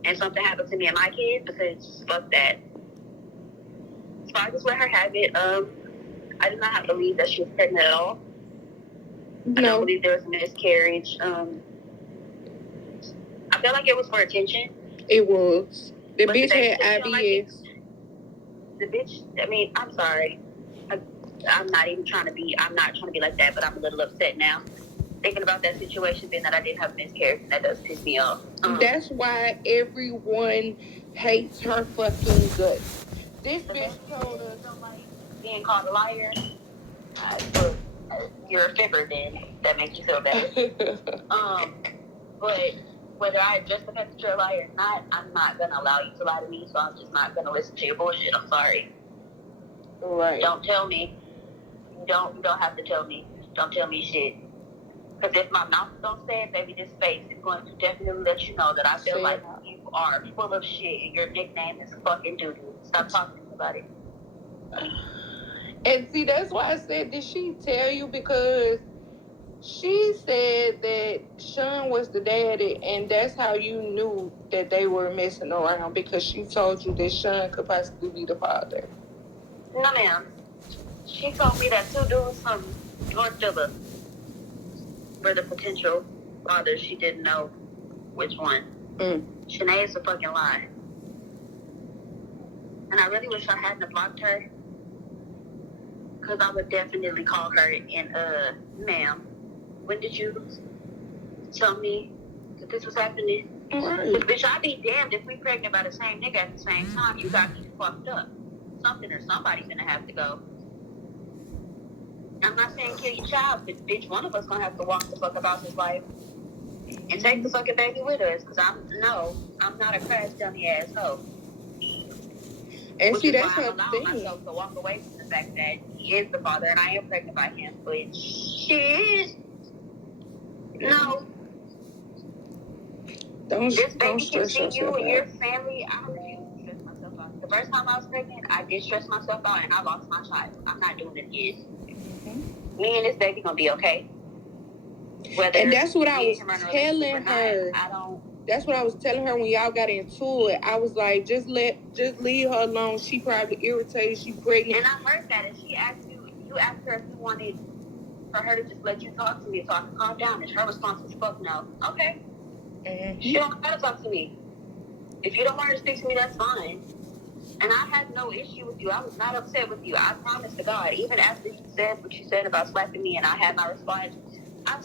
And something happened to me and my kids because fuck that. So I just let her have it. I did not believe that she was pregnant at all. No. I don't believe there was a miscarriage. I feel like it was for attention. It was. The bitch had IBS. The bitch, I'm sorry. I'm not trying to be like that, but I'm a little upset now. Thinking about that situation, being that I did have a miscarriage, and that does piss me off. That's why everyone hates her fucking guts. This bitch told us being called a liar. You're a fibber, then that makes you feel better. But whether I address the fact that you're a liar or not, I'm not gonna allow you to lie to me. So I'm just not gonna listen to your bullshit. I'm sorry. Right. Don't tell me. You don't have to tell me. Don't tell me shit. Because if my mouth don't say it, baby, this face is going to definitely let you know that I feel like you are full of shit and your nickname is fucking doo-doo. Stop talking about it. And see, that's why I said, did she tell you? Because she said that Sean was the daddy, and that's how you knew that they were messing around, because she told you that Sean could possibly be the father. No, ma'am. She told me that two dudes from North Villa were the potential fathers. She didn't know which one. SCHENEE is a fucking lie. And I really wish I hadn't blocked her, because I would definitely call her and, ma'am, when did you tell me that this was happening? Right. Bitch, I'd be damned if we pregnant by the same nigga at the same time. You got me fucked up. Something or somebody's gonna have to go. I'm not saying kill your child, but bitch, one of us gonna have to walk the fuck about this life and take the fucking baby with us. Because I'm not a crash dummy asshole. And which see, is that's why her I'm allowing thing. myself to walk away from the fact that he is the father and I am pregnant by him. But shit, no. This baby can see you and your family. I refuse to stress myself out. The first time I was pregnant, I did stress myself out and I lost my child. I'm not doing it again. Mm-hmm. Me and this baby gonna be okay. And that's what I was telling her. That's what I was telling her when y'all got into it. I was like, just leave her alone. She probably irritated. She pregnant. And I heard that. And she asked you asked her if you wanted for her to just let you talk to me so I can calm down. And her response was, fuck no. Okay. Mm-hmm. She don't gotta talk to me. If you don't want her to speak to me, that's fine. And I had no issue with you. I was not upset with you. I promise to God. Even after you said what you said about slapping me and I had my response, I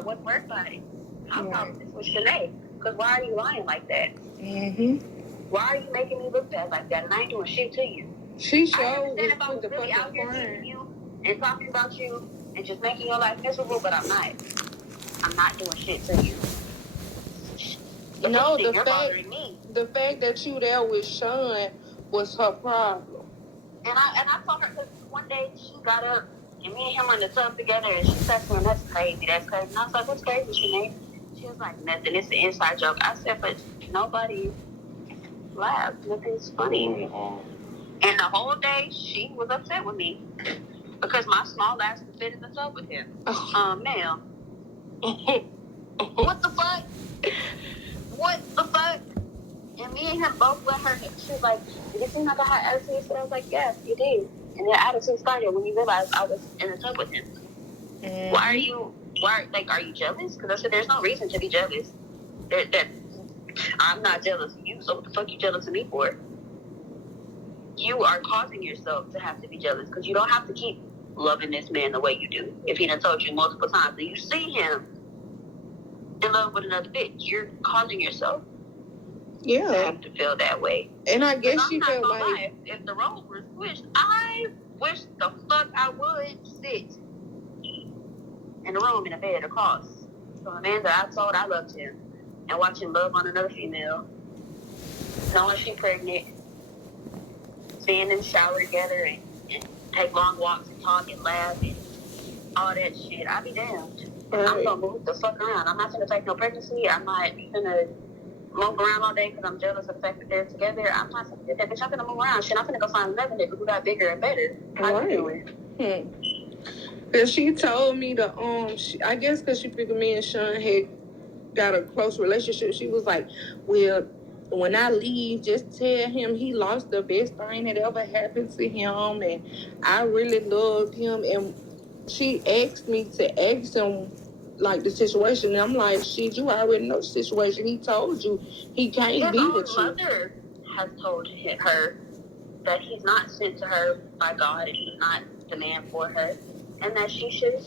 wasn't worried about it. I thought this was SCHENEE. Because why are you lying like that? Mm-hmm. Why are you making me look bad like that? And I ain't doing shit to you. She showed I understand if I was really out here leaving you and talking about you and just making your life miserable, but I'm not. I'm not doing shit to you. No, the fact that you there with Sean was her problem. And I told her, because one day she got up and me and him were in the tub together and she said to him, that's crazy. And I was like, what's crazy, SCHENEE? She was like, nothing, it's an inside joke. I said, but nobody laughed. Nothing's funny. And the whole day she was upset with me because my small ass was fit in the tub with him. Ma'am. What the fuck? What the fuck? And me and him both let her, she was like, did it seem like I had attitude? So I was like, yes, you did. And the attitude started when you realized I was in the tub with him. Mm-hmm. Are you jealous? Because I said, there's no reason to be jealous. I'm not jealous of you, so what the fuck you jealous of me for? You are causing yourself to have to be jealous because you don't have to keep loving this man the way you do. If he done told you multiple times and you see him in love with another bitch, you're causing yourself to have to feel that way. And I guess she felt like... lie. If the roles were switched, I wish the fuck I would sit in a room in a bed across from a man that I told I loved him and watch him love on another female, knowing she's pregnant, seeing them shower together and take long walks and talk and laugh and all that shit. I'll be damned. Right. I'm gonna move the fuck around. I'm not gonna take no pregnancy. I'm not gonna move around all day because I'm jealous of the fact that they're together. I'm not gonna do that, bitch. I'm gonna move around. Shit, I'm gonna go find another nigga who got bigger and better. How you doing? Cause she told me I guess because she figured me and Sean had got a close relationship. She was like, well, when I leave, just tell him he lost the best thing that ever happened to him, and I really loved him. And she asked me to ask him like the situation, and I'm like, shit, you already know the situation. He told you he can't be with you. His mother has told her that he's not sent to her by God and he's not the man for her, and that she should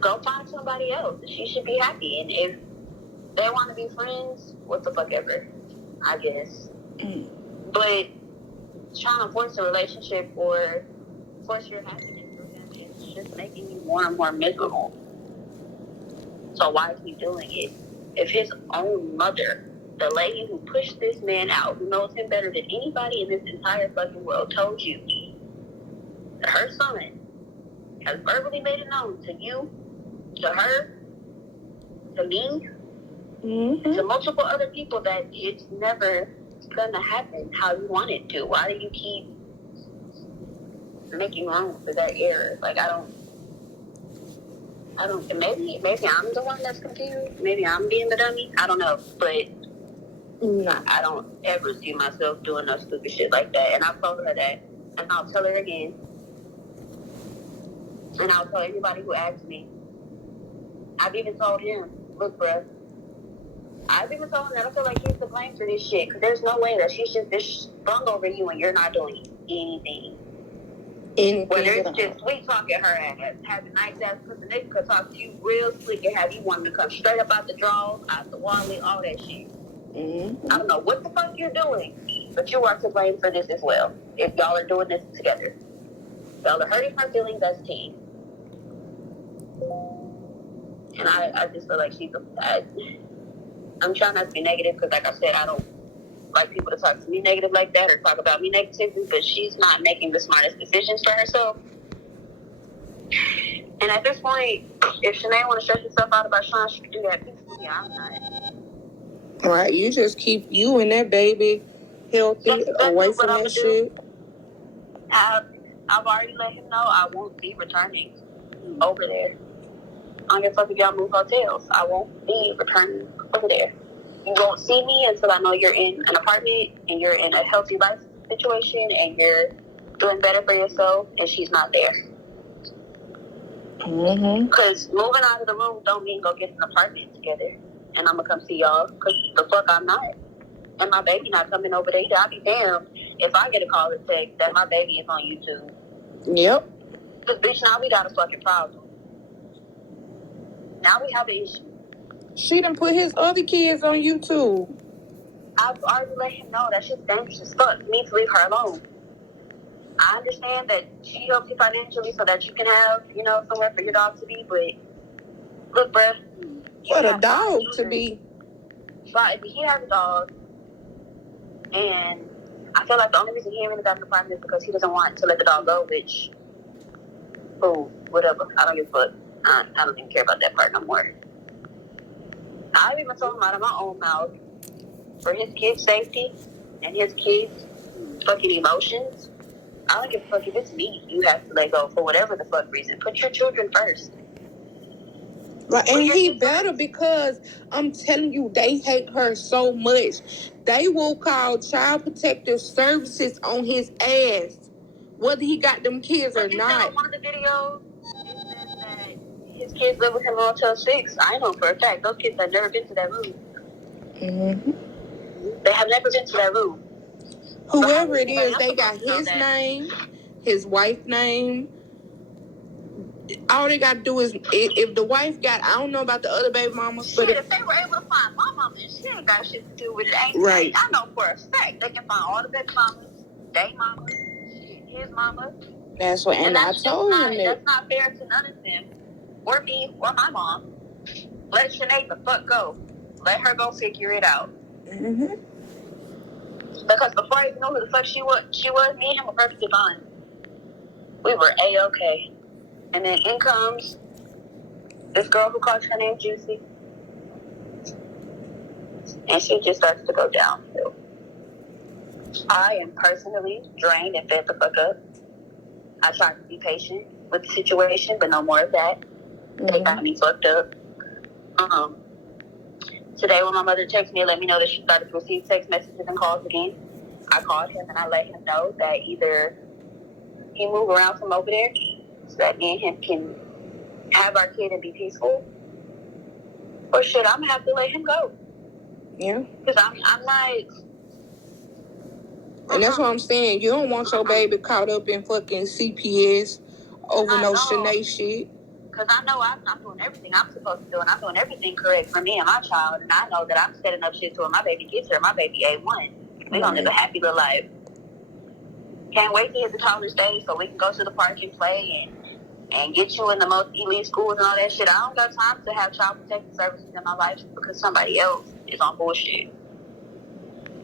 go find somebody else. She should be happy, and if they want to be friends, what the fuck ever, I guess. But trying to force a relationship or force your happiness through him is just making you more and more miserable. So why is he doing it? If his own mother, the lady who pushed this man out, who knows him better than anybody in this entire fucking world, told you that her son has verbally made it known to you, to her, to me, to multiple other people that it's never gonna happen how you want it to. Why do you keep making room for that error? Like, I don't. Maybe I'm the one that's confused. Maybe I'm being the dummy. I don't know, but I don't ever see myself doing no stupid shit like that. And I've told her that, and I'll tell her again, and I'll tell anybody who asks me. I've even told him, look, bruh. I've even told him that I feel like he's to blame for this shit, because there's no way that she's just this sprung over you and you're not doing anything. Whether it's just sweet talking her ass, having nice ass, because the nigga could talk to you real slick and have you wanting to come straight up out the draw, out the wallet, all that shit. I don't know what the fuck you're doing, but you are to blame for this as well. If y'all are doing this together, y'all are hurting her feelings as a team. And I just feel like I'm trying not to be negative, because like I said, I don't like people to talk to me negative like that or talk about me negatively, but she's not making the smartest decisions for herself. And at this point, if Shanae want to stress herself out about Sean, she can do that peacefully. I'm not. Right, you just keep you and that baby healthy, away from that shit. I've already let him know I won't be returning over there. I don't give a fuck if y'all move hotels. I won't be returning over there. You won't see me until I know you're in an apartment and you're in a healthy life situation and you're doing better for yourself, and she's not there. Because moving out of the room don't mean go get an apartment together and I'm going to come see y'all, because the fuck I'm not. And my baby not coming over there either. I'll be damned if I get a call and text that my baby is on YouTube. Yep. Because, bitch, now we got a fucking problem. Now we have an issue. She done put his other kids on YouTube. I've already let him know that shit's dangerous as fuck. You need to leave her alone. I understand that she helps you financially so that you can have, somewhere for your dog to be, but look, bruh. For the dog to be. But he has a dog, and I feel like the only reason he ain't really got an apartment is because he doesn't want to let the dog go, which, whatever. I don't give a fuck. I don't even care about that part no more. I've even told him out of my own mouth, for his kids' safety and his kids' fucking emotions, I don't give a fuck if it's me you have to let go for whatever the fuck reason. Put your children first. Right, and he better, because I'm telling you, they hate her so much. They will call Child Protective Services on his ass, whether he got them kids or not. On one of the videos, it says that his kids live with him until 6. I know for a fact those kids have never been to that room. They have never been to that room. Whoever it is, they got his name, his wife's name. All they got to do is, if the wife got, I don't know about the other baby mamas, but if they were able to find my mama, she ain't got shit to do with it. Ain't right. I know for a fact they can find all the baby mamas, they mamas, his mama. That's what, and I told him that. That's not fair to none of them, or me, or my mom. Let Shanae the fuck go. Let her go figure it out. Because before I even know who the fuck she was, me and him were perfectly fine. We were A-okay. And then in comes this girl who calls her name Juicy. And she just starts to go downhill. I am personally drained and fed the fuck up. I tried to be patient with the situation, but no more of that. They got me fucked up. Today when my mother texted me and let me know that she started to receive text messages and calls again, I called him and I let him know that either he move around from over there so that me and him can have our kid and be peaceful, or shit, I'm gonna have to let him go. Yeah. Because I'm like... And that's what I'm saying. You don't want your baby caught up in fucking CPS over no Shanae shit. Because I know I'm doing everything I'm supposed to do, and I'm doing everything correct for me and my child, and I know that I'm setting up shit to when my baby gets here. My baby A1. We're gonna live a happy little life. Can't wait to hit the toddler stage so we can go to the park and play and get you in the most elite schools and all that shit. I don't got time to have child protective services in my life because somebody else is on bullshit.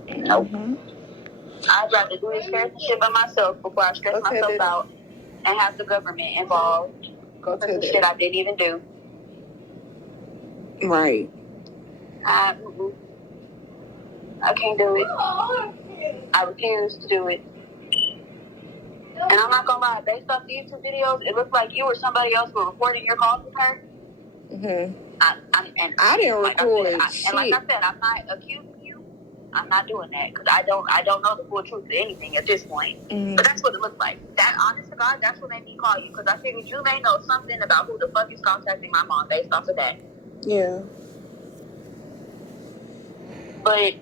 Nope. I'd rather do this parenting shit by myself before I stress myself out and have the government involved for some shit I didn't even do. Right. I can't do it. I refuse to do it. And I'm not gonna lie, based off the YouTube videos, it looked like you or somebody else were recording your calls with her. I didn't record shit. And like I said, I'm not accusing you. I'm not doing that because I don't know the full truth of anything at this point. But that's what it looked like. That, honest to God, that's what made me call you because I figured you may know something about who the fuck is contacting my mom based off of that. Yeah. But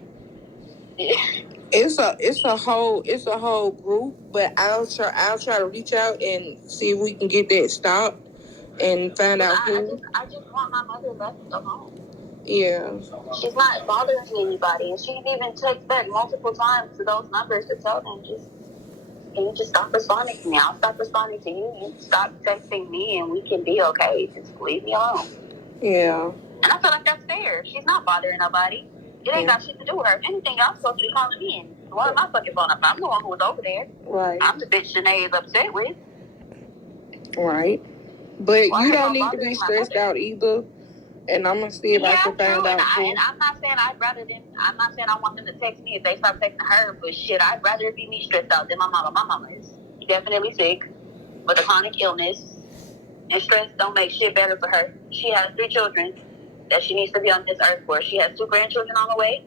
it's a whole group, but I'll try to reach out and see if we can get that stopped and find out who. I just want my mother left alone. Yeah. She's not bothering anybody, and she's even texted back multiple times to those numbers to tell them can you just stop responding to me? I'll stop responding to you. You stop texting me, and we can be okay. Just leave me alone. Yeah. And I feel like that's fair. She's not bothering nobody. It ain't got shit to do with her. If anything, I'm supposed to be calling in. Why am I fucking phone up? I'm the one who was over there. Right. I'm the bitch SCHENEE is upset with. Right. But you don't need to be stressed out either. And I'm gonna see if I can find out. And I'm not saying I'm not saying I want them to text me if they stop texting her, but shit, I'd rather it be me stressed out than my mama. My mama is definitely sick with a chronic illness, and stress don't make shit better for her. She has 3 children that she needs to be on this earth for. She has 2 grandchildren on the way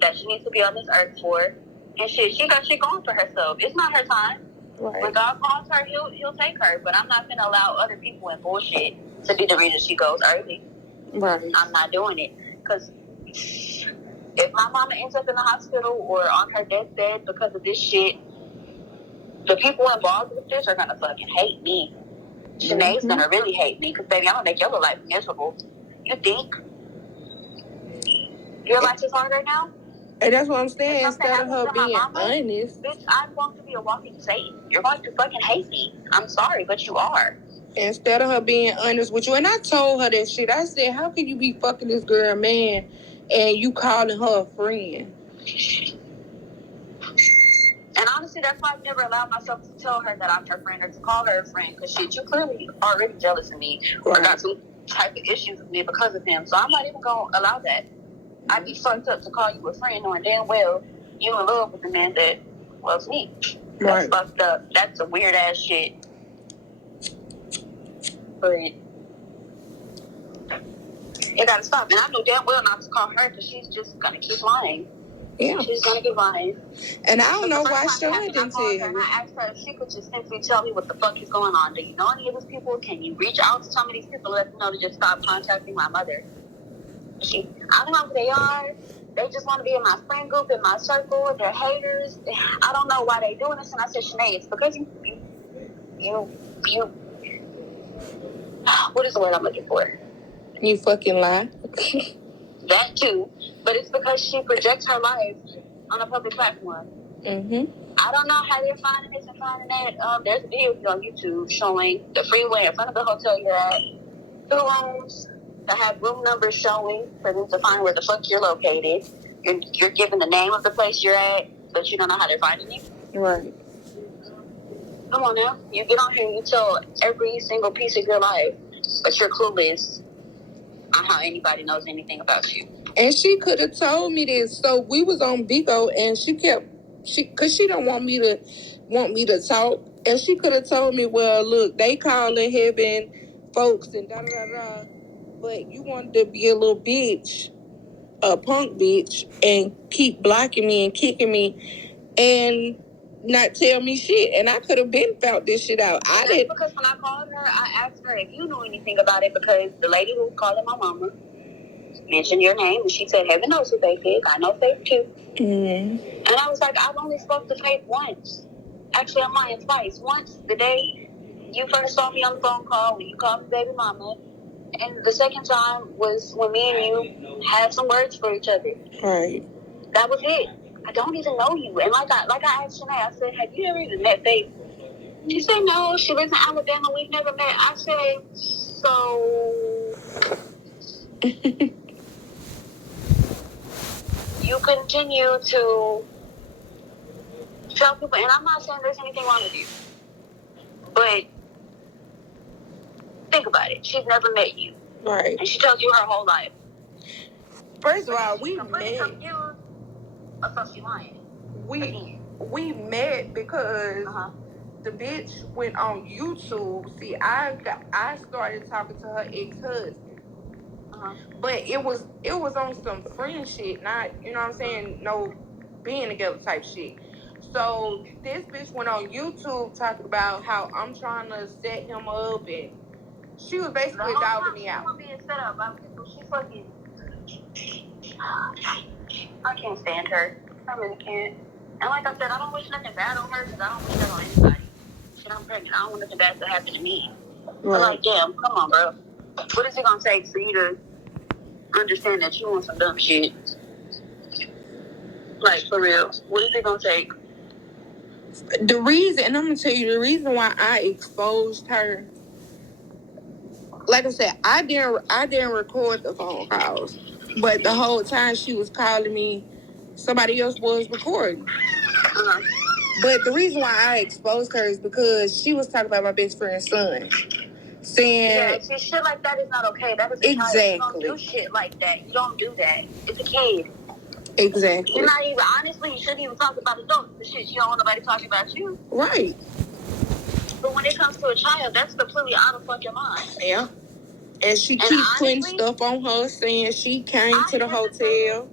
that she needs to be on this earth for. And shit, she got shit going for herself. It's not her time. Right. When God calls her, he'll take her. But I'm not gonna allow other people and bullshit to be the reason she goes early. Right. I'm not doing it. Because if my mama ends up in the hospital or on her deathbed because of this shit, the people involved with this are gonna fucking hate me. SCHENEE's gonna really hate me because, baby, I'm gonna make your life miserable. You think? Your life is hard right now? And that's what I'm saying. Instead of her being honest. Bitch, I'm going to be a walking Satan. You're going to fucking hate me. I'm sorry, but you are. Instead of her being honest with you. And I told her that shit. I said, how can you be fucking this girl, man, and you calling her a friend? And honestly, that's why I've never allowed myself to tell her that I'm her friend or to call her a friend. Because shit, you clearly already jealous of me or got some type of issues with me because of him. So I'm not even going to allow that. I'd be fucked up to call you a friend knowing damn well you in love with the man that loves me. That's fucked up. That's a weird ass shit. But it gotta stop. And I know damn well not to call her because she's just gonna keep lying. Yeah. She's gonna keep lying. And I don't know why Sean didn't tell you. And I asked her if she could just simply tell me what the fuck is going on. Do you know any of these people? Can you reach out to some of these people and let them know to just stop contacting my mother? I don't know who they are. They just want to be in my friend group, in my circle. They're haters. I don't know why they're doing this. And I said, SCHENEE, it's because you what is the word I'm looking for? You fucking lie. That too. But it's because she projects her life on a public platform. I don't know how they're finding this and finding that. There's a video on YouTube showing the freeway in front of the hotel you're at. 2 rooms that have room numbers showing for them to find where the fuck you're located. You're giving the name of the place you're at, but you don't know how they're finding you. Right. Come on now. You get on here and you tell every single piece of your life, but you're clueless on how anybody knows anything about you. And she could have told me this. So we was on Bigo, and cause she don't want me to talk. And she could have told me, well, look, they calling heaven folks and da da da da. But you wanted to be a little bitch, a punk bitch, and keep blocking me and kicking me, and not tell me shit. And I could have been found this shit out. I did because when I called her, I asked her if you knew anything about it because the lady who was calling my mama mentioned your name, and she said, heaven knows who Faith is. I know Faith too. And I was like, I've only spoke to Faith once. Actually, I'm lying twice. Once the day you first saw me on the phone call when you called me baby mama, and the second time was when me and you had some words for each other. Right. That was it. I don't even know you. And like I asked SCHENEE, I said, have you ever even met Faith? She said, no, she lives in Alabama. We've never met. I said, so you continue to tell people, and I'm not saying there's anything wrong with you, but think about it. She's never met you. Right. And she tells you her whole life. First of all, we met. Confused, so she lying. We met because the bitch went on YouTube. See, I started talking to her ex-husband. But it was on some friend shit, not, you know what I'm saying, no being together type shit. So this bitch went on YouTube talking about how I'm trying to set him up, and she was basically dogging me out. She was being set up by people. She fucking, I can't stand her. I really can't. And like I said, I don't wish nothing bad on her because I don't wish that on anybody. Shit, I'm pregnant. I don't want nothing bad to happen to me. Right. But like, damn, come on, bro. What is it gonna take for you to understand that you want some dumb shit? Like, for real. What is it gonna take? The reason, and I'm gonna tell you the reason why I exposed her. Like I said, I didn't record the phone calls, but the whole time she was calling me, somebody else was recording. But the reason why I exposed her is because she was talking about my best friend's son, saying, see, shit like that is not okay. That is a child. You don't do shit like that. You don't do that. It's a kid. Exactly. You're not even, honestly, you shouldn't even talk about adults. The shit, you don't want nobody talking about you. Right. But when it comes to a child, that's completely out of fucking mind. Yeah. And she keeps putting stuff on her, saying she came to the hotel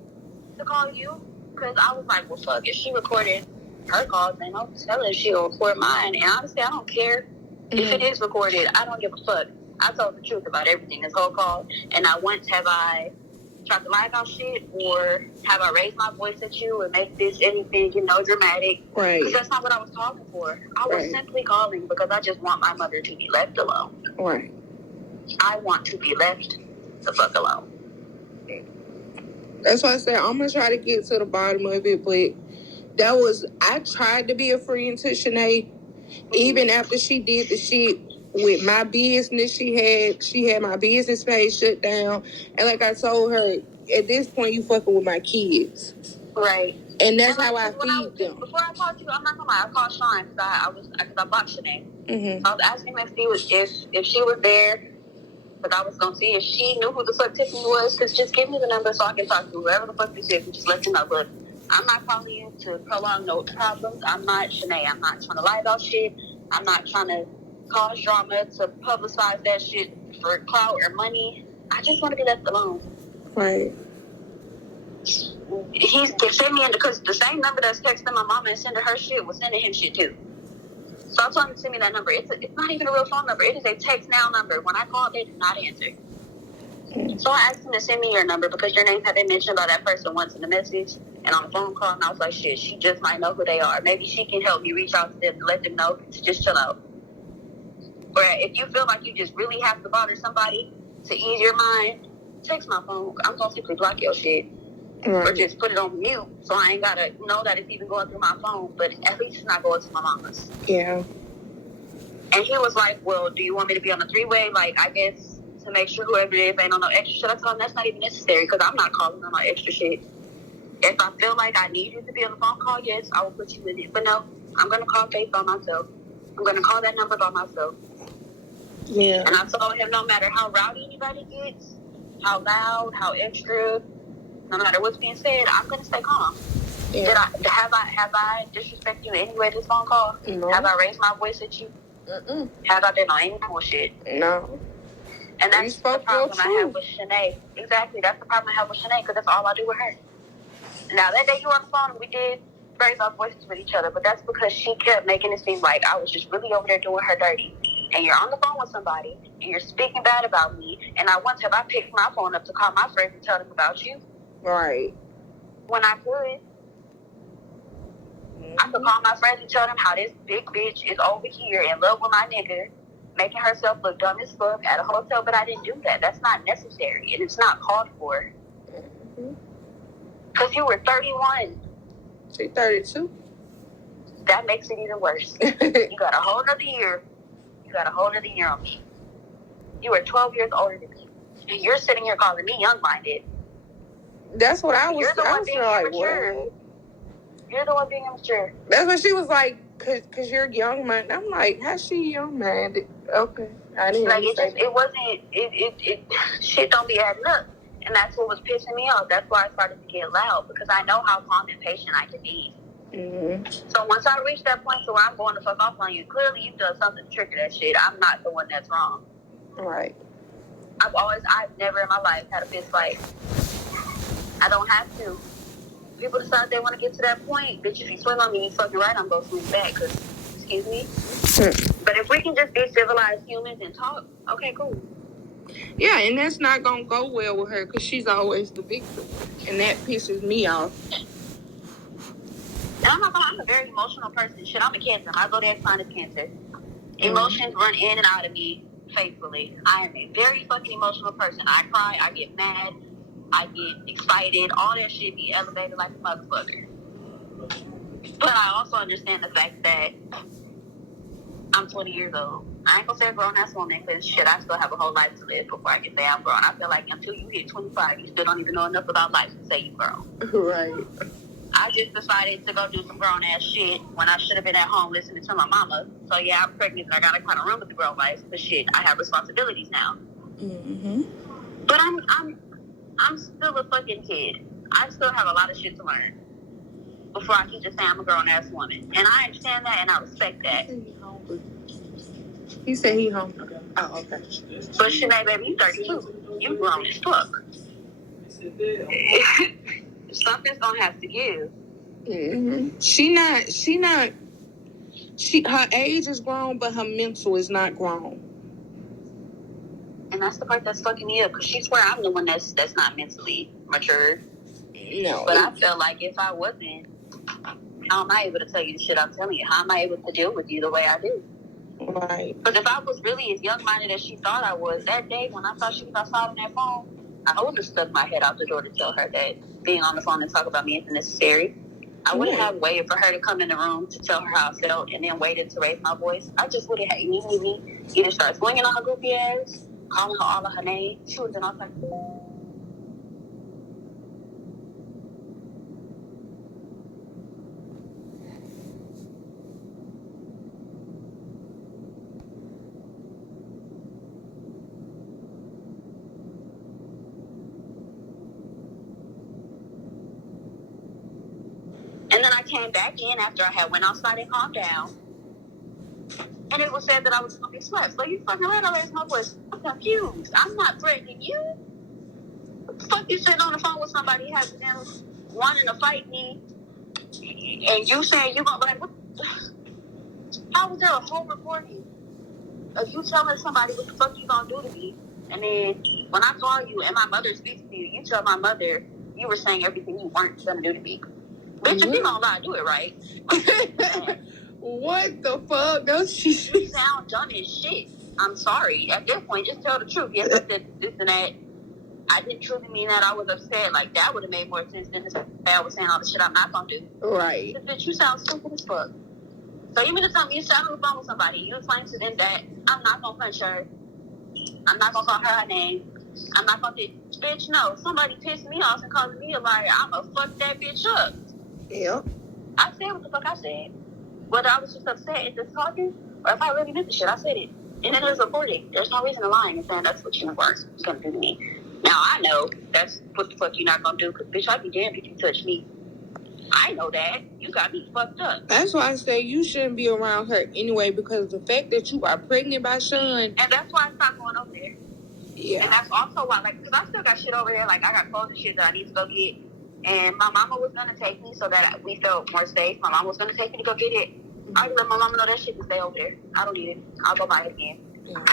to call you, because I was like, well, fuck, if she recorded her calls, then I'll tell her she'll record mine. And honestly, I don't care if it is recorded. I don't give a fuck. I told the truth about everything this whole call, and not once have I tried to lie about shit, or have I raised my voice at you and make this anything, dramatic. Right. Because that's not what I was calling for. I was simply calling because I just want my mother to be left alone. Right. I want to be left the fuck alone. That's why I said I'm going to try to get to the bottom of it, but I tried to be a friend to SCHENEE, even after she did the shit with my business. She had my business page shut down, and like I told her, at this point you fucking with my kids. Right. And that's how I feed them. Before I called you, I'm not gonna lie, I called Sean because I blocked SCHENEE. So I was asking him if she was there, because I was gonna see if she knew who the fuck Tiffany was. Because just give me the number so I can talk to whoever the fuck this is and just let them know. Look, I'm not calling you to prolong no problems. I'm not SCHENEE. I'm not trying to lie about shit. I'm not trying to cause drama to publicize that shit for clout or money. I just want to be left alone. Right. He's sent me because the same number that's texting my mama and sending her shit was sending him shit too. So I told him to send me that number. It's not even a real phone number. It is a text now number. When I called, they did not answer. So I asked him to send me your number because your name had been mentioned by that person once in the message and on the phone call, and I was like, shit, she just might know who they are. Maybe she can help me reach out to them and let them know to just chill out. Or if you feel like you just really have to bother somebody to ease your mind, text my phone. I'm going to simply block your shit. Right. Or just put it on mute so I ain't got to know that it's even going through my phone, but at least it's not going to my mama's. Yeah. And he was like, well, do you want me to be on the three-way? Like, I guess to make sure whoever it is ain't on no extra shit. I told him that's not even necessary because I'm not calling on my extra shit. If I feel like I need you to be on the phone call, yes, I will put you in it. But no, I'm going to call Faith by myself. I'm going to call that number by myself. Yeah. And I told him no matter how rowdy anybody gets, how loud, how extra, no matter what's being said, I'm going to stay calm. Yeah. Have I disrespected you in any way this phone call? No. Have I raised my voice at you? Mm-mm. Have I been on any bullshit? No. And that's the problem I have with SCHENEE. Exactly. That's the problem I have with SCHENEE because that's all I do with her. Now, that day you were on the phone, we did raise our voices with each other, but that's because she kept making it seem like I was just really over there doing her dirty. And you're on the phone with somebody, and you're speaking bad about me, and not once have I picked my phone up to call my friends and tell them about you. Right. When I could. I could call my friends and tell them how this big bitch is over here in love with my nigga, making herself look dumb as fuck at a hotel, but I didn't do that. That's not necessary, and it's not called for. Because you were 31. She's 32. That makes it even worse. You got a whole nother year. You got a whole nother year on me. You were 12 years older than me. And you're sitting here calling me young-minded. That's what I was. You're the one being immature. What? You're the one being immature. That's what she was like, cause you're young-minded. I'm like, how's she young-minded? Okay. I didn't like, it wasn't, shit don't be adding up. And that's what was pissing me off. That's why I started to get loud, because I know how calm and patient I can be. Mm-hmm. So once I reach that point to where I'm going to fuck off on you, clearly you've done something to trigger that shit. I'm not the one that's wrong. Right. I've never in my life had a fist fight. I don't have to. People decide they want to get to that point. Bitch, if you swing on me, you fucking right, I'm going to swing back. Because, excuse me? But if we can just be civilized humans and talk, okay, cool. Yeah, and that's not going to go well with her because she's always the victim. And that pisses me off. And I'm a very emotional person. Shit, I'm a Cancer. My zodiac sign is Cancer. Emotions run in and out of me faithfully. I am a very fucking emotional person. I cry, I get mad, I get excited, all that shit be elevated like a motherfucker. But I also understand the fact that I'm 20 years old. I ain't gonna say a grown-ass woman, because shit, I still have a whole life to live before I can say I'm grown. I feel like until you hit 25, you still don't even know enough about life to say you grown. Right. I just decided to go do some grown-ass shit when I should have been at home listening to my mama. So yeah, I'm pregnant and I gotta kind of run with the grown life, because shit, I have responsibilities now. Mm-hmm. But I'm still a fucking kid. I still have a lot of shit to learn before I can just say I'm a grown-ass woman. And I understand that and I respect that. He said he hungry. Oh, okay. But Shanae, baby, you 32. You grown as fuck. Something's gonna have to give. Mm-hmm. Her age is grown, but her mental is not grown. And that's the part that's fucking me up, because she swear I'm the one that's not mentally mature. No. But I feel like if I wasn't, how am I able to tell you the shit I'm telling you? How am I able to deal with you the way I do? Right. Because if I was really as young-minded as she thought I was, that day when I thought she was outside on that phone, I would have stuck my head out the door to tell her that being on the phone and talk about me isn't necessary. I wouldn't have waited for her to come in the room to tell her how I felt and then waited to raise my voice. I just would have immediately either start swinging on her goofy ass, calling her all of her names. She would have done all types of... And then I came back in after I had went outside and calmed down. And it was said that I was going to be slapped. So you fucking right, I raised my voice. I'm confused. I'm not threatening you. What the fuck you sitting on the phone with somebody having them wanting to fight me, and you saying you gonna, like, what? How was there a whole recording of you telling somebody what the fuck you gonna do to me? And then when I call you and my mother speaks to you, you tell my mother you were saying everything you weren't gonna do to me. Bitch, if you gonna lie, do it right. What the fuck? You sound dumb as shit. I'm sorry. At this point, just tell the truth. Yes, I said this and that. I didn't truly mean that. I was upset. Like, that would have made more sense than this I was saying all the shit I'm not gonna do. Right. Bitch, you sound stupid as fuck. So you mean to tell me you sat on the phone with somebody, you explain to them that I'm not gonna punch her, I'm not gonna call her name, I'm not gonna do... Bitch, no. Somebody pissed me off and calling me a liar. I'ma fuck that bitch up. Yep. I said what the fuck I said. Whether I was just upset and just talking, or if I really meant the shit, I said it. And it is recorded. There's no reason to lying and saying that's what you were gonna do to me. Now I know that's what the fuck you're not gonna do, because bitch, I'd be damned if you touch me. I know that. You got me fucked up. That's why I say you shouldn't be around her anyway, because the fact that you are pregnant by Sean. And that's why I stopped going over there. Yeah. And that's also why, like, because I still got shit over there. Like, I got clothes and shit that I need to go get. And my mama was going to take me so that we felt more safe. My mama was going to take me to go get it. I let my mama know that shit can stay over there. I don't need it. I'll go buy it again. Yeah.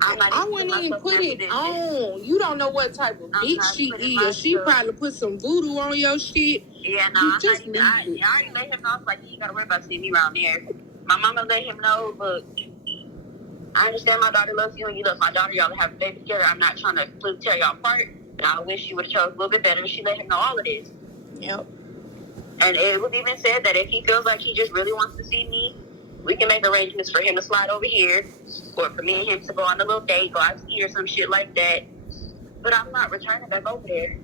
I wouldn't even put it on. You don't know what type of bitch she is. She probably put some voodoo on your shit. Yeah, no, I already let him know. I was like, you ain't got to worry about seeing me around there. My mama let him know, look, I understand my daughter loves you and you love my daughter. Y'all have a baby together. I'm not trying to tear y'all apart. And I wish you would have chose a little bit better. She let him know all of this. Yep. And it was even said that if he feels like he just really wants to see me, we can make arrangements for him to slide over here, or for me and him to go on a little date, go out to eat or some shit like that. But I'm not returning back over there.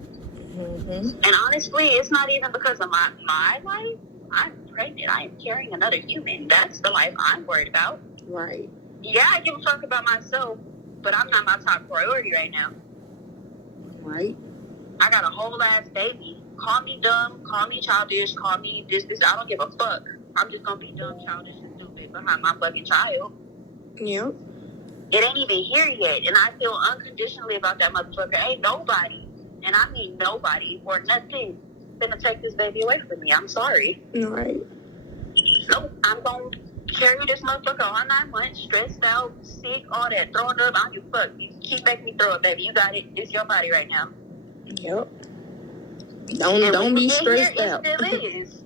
Mm-hmm. And honestly, it's not even because of my life. I'm pregnant. I am carrying another human. That's the life I'm worried about. Right. Yeah, I give a fuck about myself, but I'm not my top priority right now. Right. I got a whole ass baby. Call me dumb, call me childish, call me this. I don't give a fuck. I'm just gonna be dumb, childish, and stupid behind my fucking child. Yep. It ain't even here yet, and I feel unconditionally about that motherfucker. Ain't nobody, and I mean nobody, or nothing, gonna take this baby away from me. I'm sorry. Right. Nope. I'm gonna carry this motherfucker all 9 months, stressed out, sick, all that, throwing up. I don't give a fuck. You keep making me throw up, baby. You got it. It's your body right now. Yep. Don't be stressed out. It still is.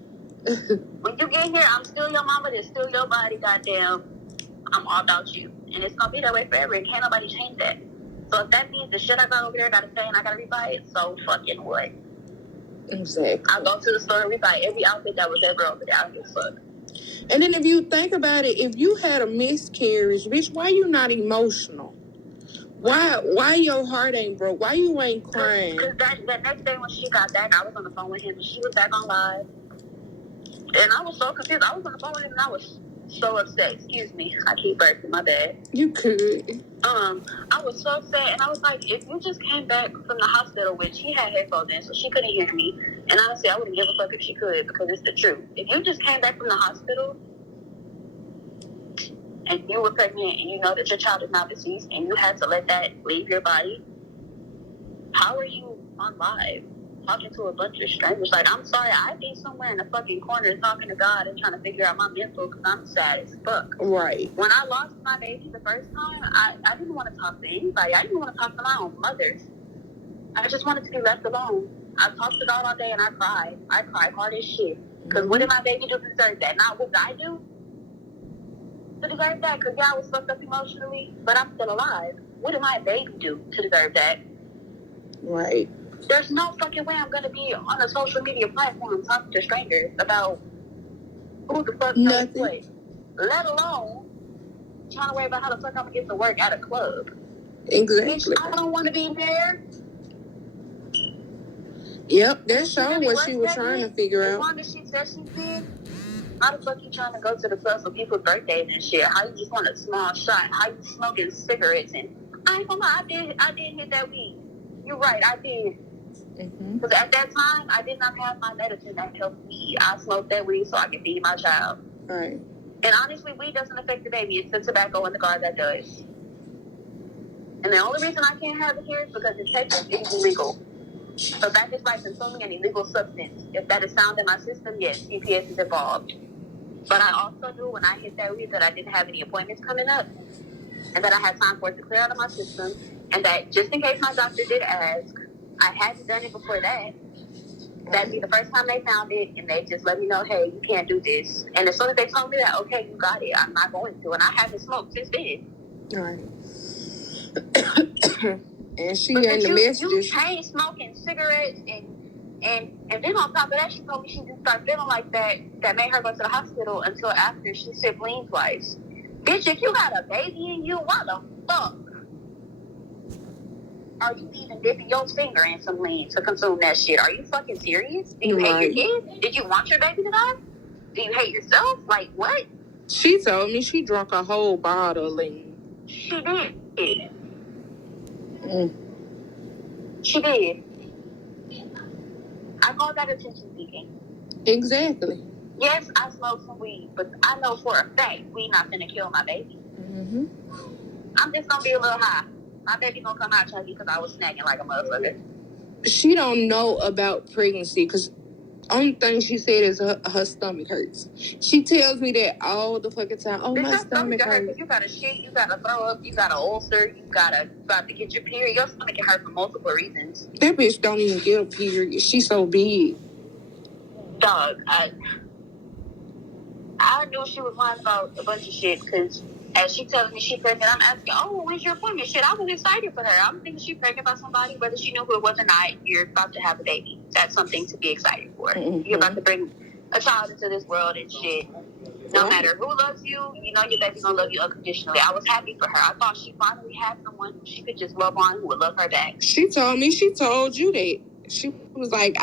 When you get here, I'm still your mama. It's still your body. Goddamn, I'm all about you, and it's gonna be that way forever. And can't nobody change that. So if that means the shit I got over there gotta stay and I gotta rebuy it, so fucking what? Exactly. I'll go to the store and rebuy every outfit that was ever over there. I don't give a fuck. And then if you think about it, if you had a miscarriage, bitch, why you not emotional? Why your heart ain't broke? Why you ain't crying? Because that next day when she got back, I was on the phone with him and she was back on live. And I was so confused. I was on the phone with him and I was so upset. Excuse me. I keep burping. My bad. You could. I was so upset and I was like, if you just came back from the hospital, which he had headphones in, so she couldn't hear me. And honestly, I wouldn't give a fuck if she could because it's the truth. If you just came back from the hospital and you were pregnant and you know that your child is now deceased and you had to let that leave your body, how are you on live talking to a bunch of strangers? Like, I'm sorry, I'd be somewhere in the fucking corner talking to God and trying to figure out my mental because I'm sad as fuck. Right. When I lost my baby the first time, I didn't want to talk to anybody. I didn't want to talk to my own mothers. I just wanted to be left alone. I talked to God all day and I cried. I cried hard as shit. Because what did my baby do to deserve that? Not what did I do to deserve that? Because yeah, I was fucked up emotionally, but I'm still alive. What did my baby do to deserve that? Right. There's no fucking way I'm going to be on a social media platform talking to strangers about who the fuck knows what. Let alone trying to worry about how the fuck I'm going to get to work at a club. Exactly. Bitch, I don't want to be there. Yep, that's showing what she was trying to figure out. As long as she said she did, how the fuck you trying to go to the club for people's birthdays and shit? How you just want a small shot? How you smoking cigarettes? And I ain't gonna lie, I did hit that weed. You're right, I did. Because at that time, I did not have my medicine that helped me. I smoked that weed so I could feed my child. Right. And honestly, weed doesn't affect the baby. It's the tobacco in the car that does. And the only reason I can't have it here is because in Texas, it's illegal. So that is like consuming an illegal substance. If that is found in my system, yes, CPS is involved. But I also knew when I hit that weed that I didn't have any appointments coming up and that I had time for it to clear out of my system and that just in case my doctor did ask, I hadn't done it before that. That'd be the first time they found it and they just let me know, hey, you can't do this. And as soon as they told me that, okay, you got it, I'm not going to. And I haven't smoked since then. Right. And she and the messages. You chain smoking cigarettes and then on top of that, she told me she didn't start feeling like that. That made her go to the hospital until after she sipped lean twice. Bitch, if you got a baby in you, why the fuck are you even dipping your finger in some lean to consume that shit? Are you fucking serious? Do you hate your kids? Did you want your baby to die? Do you hate yourself? Like what? She told me she drank a whole bottle of lean. She did. She did. I call that attention seeking. Exactly. Yes, I smoke some weed, but I know for a fact weed not gonna kill my baby. I'm just gonna be a little high. My baby gonna come out chunky because I was snacking like a motherfucker. She don't know about pregnancy because only thing she said is her stomach hurts. She tells me that all the fucking time. Oh, my stomach hurts. You gotta shit, you gotta throw up, you got an ulcer, you about to get your period. Your stomach can hurt for multiple reasons. That bitch don't even get a period. She's so big. Dog, I knew she was lying about a bunch of shit because as she tells me she's pregnant, I'm asking, oh, when's your appointment? Shit, I was excited for her. I'm thinking she's pregnant by somebody, whether she knew who it was or not. You're about to have a baby. That's something to be excited for. You're about to bring a child into this world and shit. No matter who loves you, you know your baby's gonna love you unconditionally. I was happy for her. I thought she finally had someone who she could just love on who would love her back. She told you that. She was like,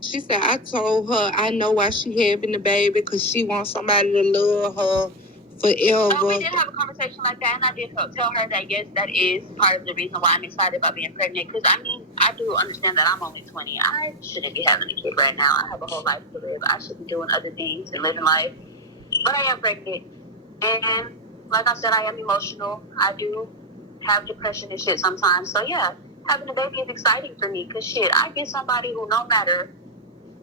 she said, I told her I know why she having the baby because she wants somebody to love her forever. Oh, we did have a conversation like that, and I did tell her that, yes, that is part of the reason why I'm excited about being pregnant. Because, I mean, I do understand that I'm only 20. I shouldn't be having a kid right now. I have a whole life to live. I should be doing other things and living life. But I am pregnant. And like I said, I am emotional. I do have depression and shit sometimes. So yeah, having a baby is exciting for me. Because shit, I get somebody who, no matter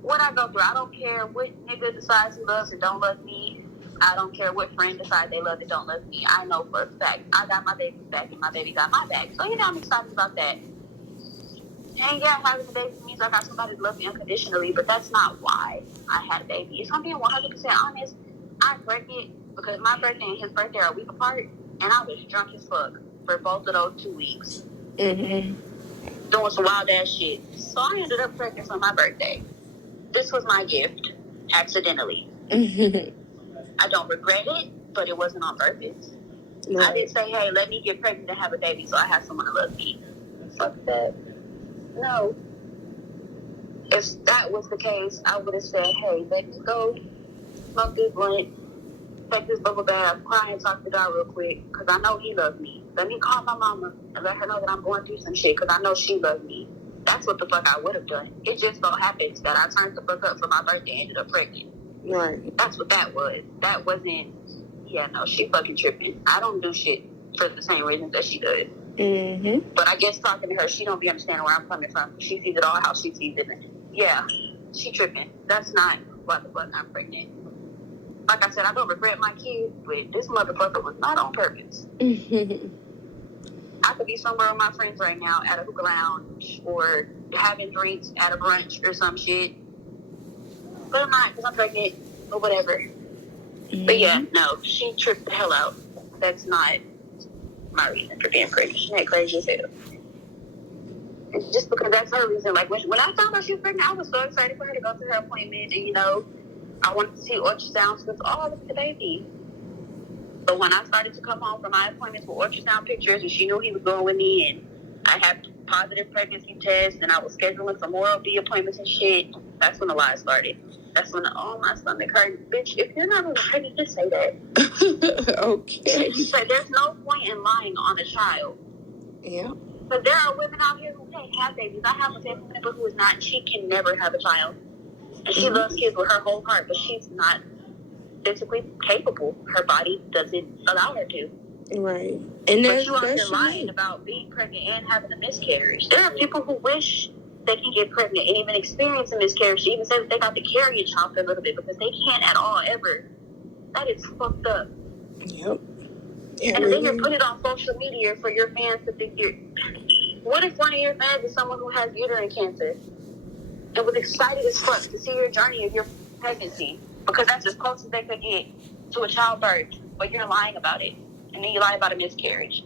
what I go through, I don't care what nigga decides he loves and don't love me. I don't care what friend decides they love and don't love me. I know for a fact I got my baby's back and my baby got my back. So, I'm excited about that. And yeah, having a baby means I got somebody to love me unconditionally, but that's not why I had a baby. If I'm being 100% honest, I'm pregnant because my birthday and his birthday are a week apart, and I was drunk as fuck for both of those 2 weeks. Mm-hmm. Doing some wild ass shit. So I ended up pregnant for my birthday. This was my gift, accidentally. Mm-hmm. I don't regret it, but it wasn't on purpose. Right. I didn't say, hey, let me get pregnant to have a baby so I have someone to love me. Fuck that. No. If that was the case, I would have said, hey, let me go smoke this blunt, take this bubble bath, cry and talk to God real quick, because I know he loves me. Let me call my mama and let her know that I'm going through some shit, because I know she loves me. That's what the fuck I would have done. It just so happens that I turned the fuck up for my birthday and ended up pregnant. Right. That's what that was. That wasn't, she fucking tripping. I don't do shit for the same reasons that she does. Mm-hmm. But I guess talking to her, she don't be understanding where I'm coming from. She sees it all how she sees it. Yeah, she tripping. That's not why the fuck I'm pregnant. Like I said, I don't regret my kid, but this motherfucker was not on purpose. Mm-hmm. I could be somewhere with my friends right now at a hookah lounge or having drinks at a brunch or some shit. But I'm not, because I'm pregnant or whatever. Mm-hmm. But yeah, no, she tripped the hell out. That's not my reason for being pregnant. She's not crazy as hell. It's just because that's her reason. Like, when I found out she was pregnant, I was so excited for her to go to her appointment. And, I wanted to see ultrasounds with all of the baby. But when I started to come home from my appointments with ultrasound pictures, and she knew he was going with me, and I had positive pregnancy tests, and I was scheduling some oral B appointments and shit, that's when the lies started. That's when my stomach hurt. Bitch, if you're not ready, just say that. Okay. So there's no point in lying on a child. Yeah. But there are women out here who can't have babies. I have a family member who is not, she can never have a child. And she loves kids with her whole heart, but she's not physically capable. Her body doesn't allow her to. Right. And but you are lying about being pregnant and having a miscarriage. There are people who wish they can get pregnant and even experience a miscarriage. They even say that they got to carry a child for a little bit because they can't at all, ever. That is fucked up. Yep. Yeah, and then you put it on social media for your fans to think you're... What if one of your fans is someone who has uterine cancer and was excited as fuck to see your journey of your pregnancy? Because that's as close as they could get to a childbirth, but you're lying about it. And then you lie about a miscarriage.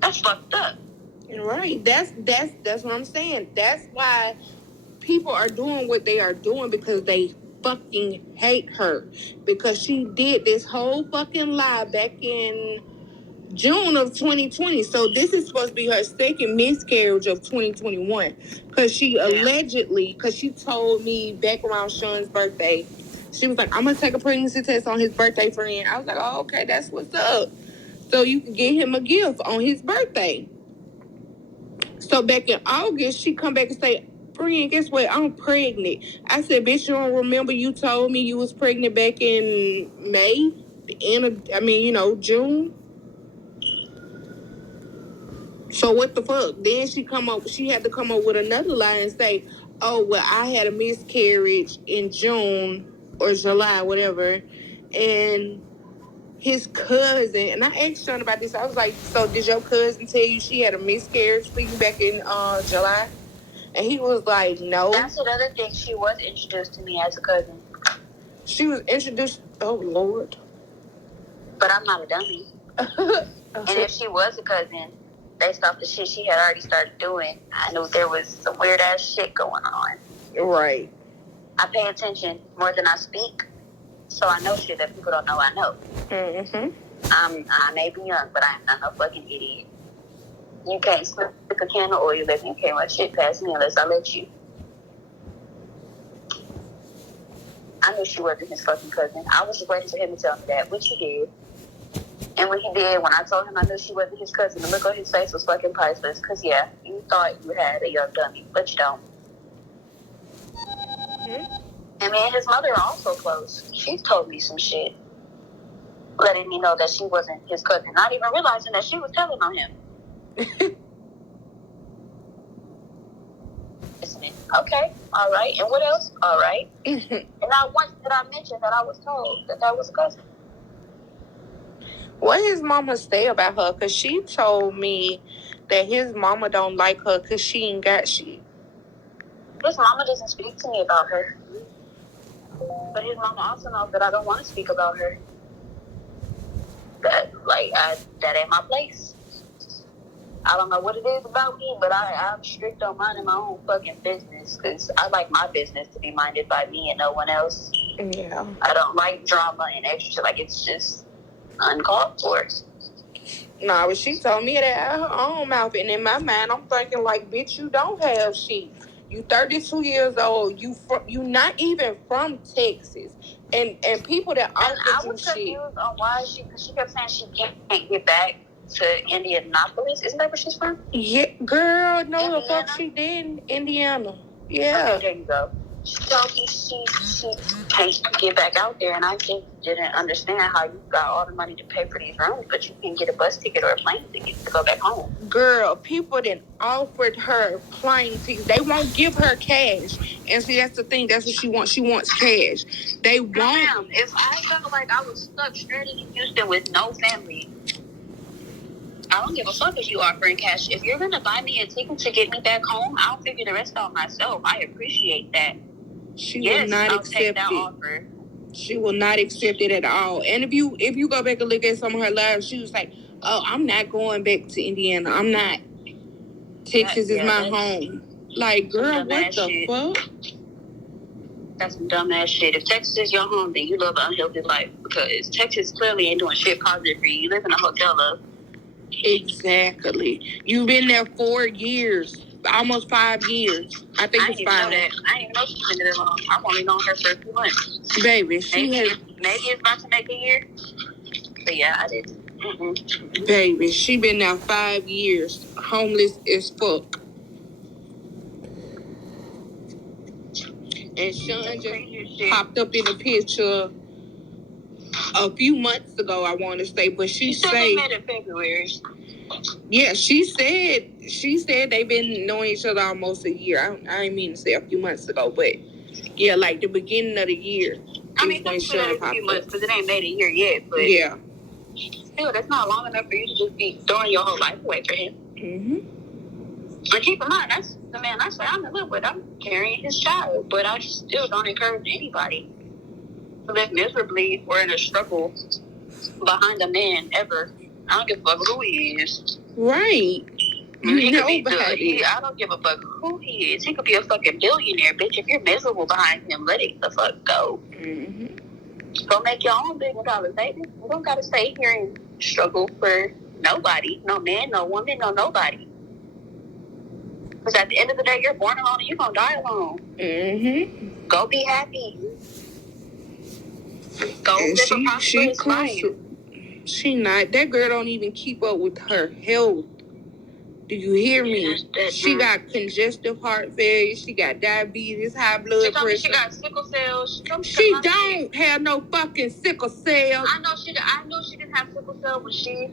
That's fucked up. Right. That's what I'm saying. That's why people are doing what they are doing, because they fucking hate her. Because she did this whole fucking lie back in June of 2020. So this is supposed to be her second miscarriage of 2021. Because she allegedly, because she told me back around Sean's birthday, she was like, I'm going to take a pregnancy test on his birthday, friend. I was like, oh, okay, that's what's up. So you can get him a gift on his birthday. So back in August, she come back and say, friend, guess what? I'm pregnant. I said, bitch, you don't remember you told me you was pregnant back in May? June? So what the fuck? Then she had to come up with another lie and say, oh, well, I had a miscarriage in June or July, whatever. And his cousin, and I asked Sean about this. I was like, so did your cousin tell you she had a miscarriage for you back in July? And he was like, no. That's another thing. She was introduced to me as a cousin. She was introduced, oh, Lord. But I'm not a dummy. And if she was a cousin, based off the shit she had already started doing, I knew there was some weird ass shit going on. Right. I pay attention more than I speak, so I know shit that people don't know I know. Mm-hmm. I may be young, but I'm not no fucking idiot. You can't slip a can of oil if you can't run shit past me unless I let you. I knew she wasn't his fucking cousin. I was just waiting for him to tell me that, which he did. And when he did, when I told him I knew she wasn't his cousin, the look on his face was fucking priceless. Because, yeah, you thought you had a young dummy, but you don't. Mm-hmm. And me and his mother are also close. She told me some shit, letting me know that she wasn't his cousin, not even realizing that she was telling on him. Okay, all right. And what else? All right. And not once did I mention that I was told that was a cousin. What his mama say about her? Because she told me that his mama don't like her because she ain't got shit. His mama doesn't speak to me about her. But his mama also knows that I don't want to speak about her. That ain't my place. I don't know what it is about me, but I'm strict on minding my own fucking business because I like my business to be minded by me and no one else. Yeah. I don't like drama and extra. Like, it's just uncalled for. Nah, but she told me that out her own mouth, and in my mind, I'm thinking like, bitch, you don't have shit. You 32 years old. You not even from Texas, and people that offered you shit. I was confused on why because she kept saying she can't get back to Indianapolis. Isn't that where she's from? Yeah, girl, no, Indiana? The fuck she did, Indiana. Yeah. Okay, there you go. She told me she can't get back out there, and I just didn't understand how you got all the money to pay for these rooms, but you can't get a bus ticket or a plane ticket to go back home. Girl, people that offered her plane tickets, they won't give her cash. And see, that's the thing. That's what she wants. She wants cash. They won't. Damn, if I felt like I was stuck straight in Houston with no family, I don't give a fuck if you offering cash. If you're gonna buy me a ticket to get me back home, I'll figure the rest out myself. I appreciate that. She will not accept it. Offer. She will not accept it at all. And if you go back and look at some of her lives, she was like, "Oh, I'm not going back to Indiana. I'm not. Texas is my home." Like, girl, what the fuck? That's some dumbass shit. If Texas is your home, then you live an unhealthy life because Texas clearly ain't doing shit positive for you. You live in a hotel, love. Exactly. You've been there 4 years. Almost 5 years. I think it's 5. I didn't even know she's been there that long. I've only known her for a few months. Baby, maybe it's about to make a year. But yeah, I didn't. Mm-mm. Baby, she been there 5 years. Homeless as fuck. And Sean just popped up in the picture a few months ago, I want to say. But she said they met in February. Yeah, she said they've been knowing each other almost a year. I didn't mean to say a few months ago, but yeah, like the beginning of the year. I mean, don't say that a few months because it ain't made a year yet. But yeah, still, that's not long enough for you to just be throwing your whole life away for him. Mm-hmm. And keep in mind, that's the man I say I'm in love with. I'm carrying his child, but I still don't encourage anybody to live miserably or in a struggle behind a man ever. I don't give a fuck who he is. Right. I don't give a fuck who he is. He could be a fucking billionaire, bitch. If you're miserable behind him, let it the fuck go. Mm-hmm. Go make your own $1 billion, baby. You don't gotta stay here and struggle for nobody. No man, no woman, no nobody. Because at the end of the day, you're born alone and you're gonna die alone. Mm-hmm. Go be happy. Go live a prosperous life. She not. That girl don't even keep up with her health. Do you hear me? She got congestive heart failure. She got diabetes, high blood pressure. She got sickle cells. She don't have no fucking sickle cells. I know she didn't have sickle cell when she...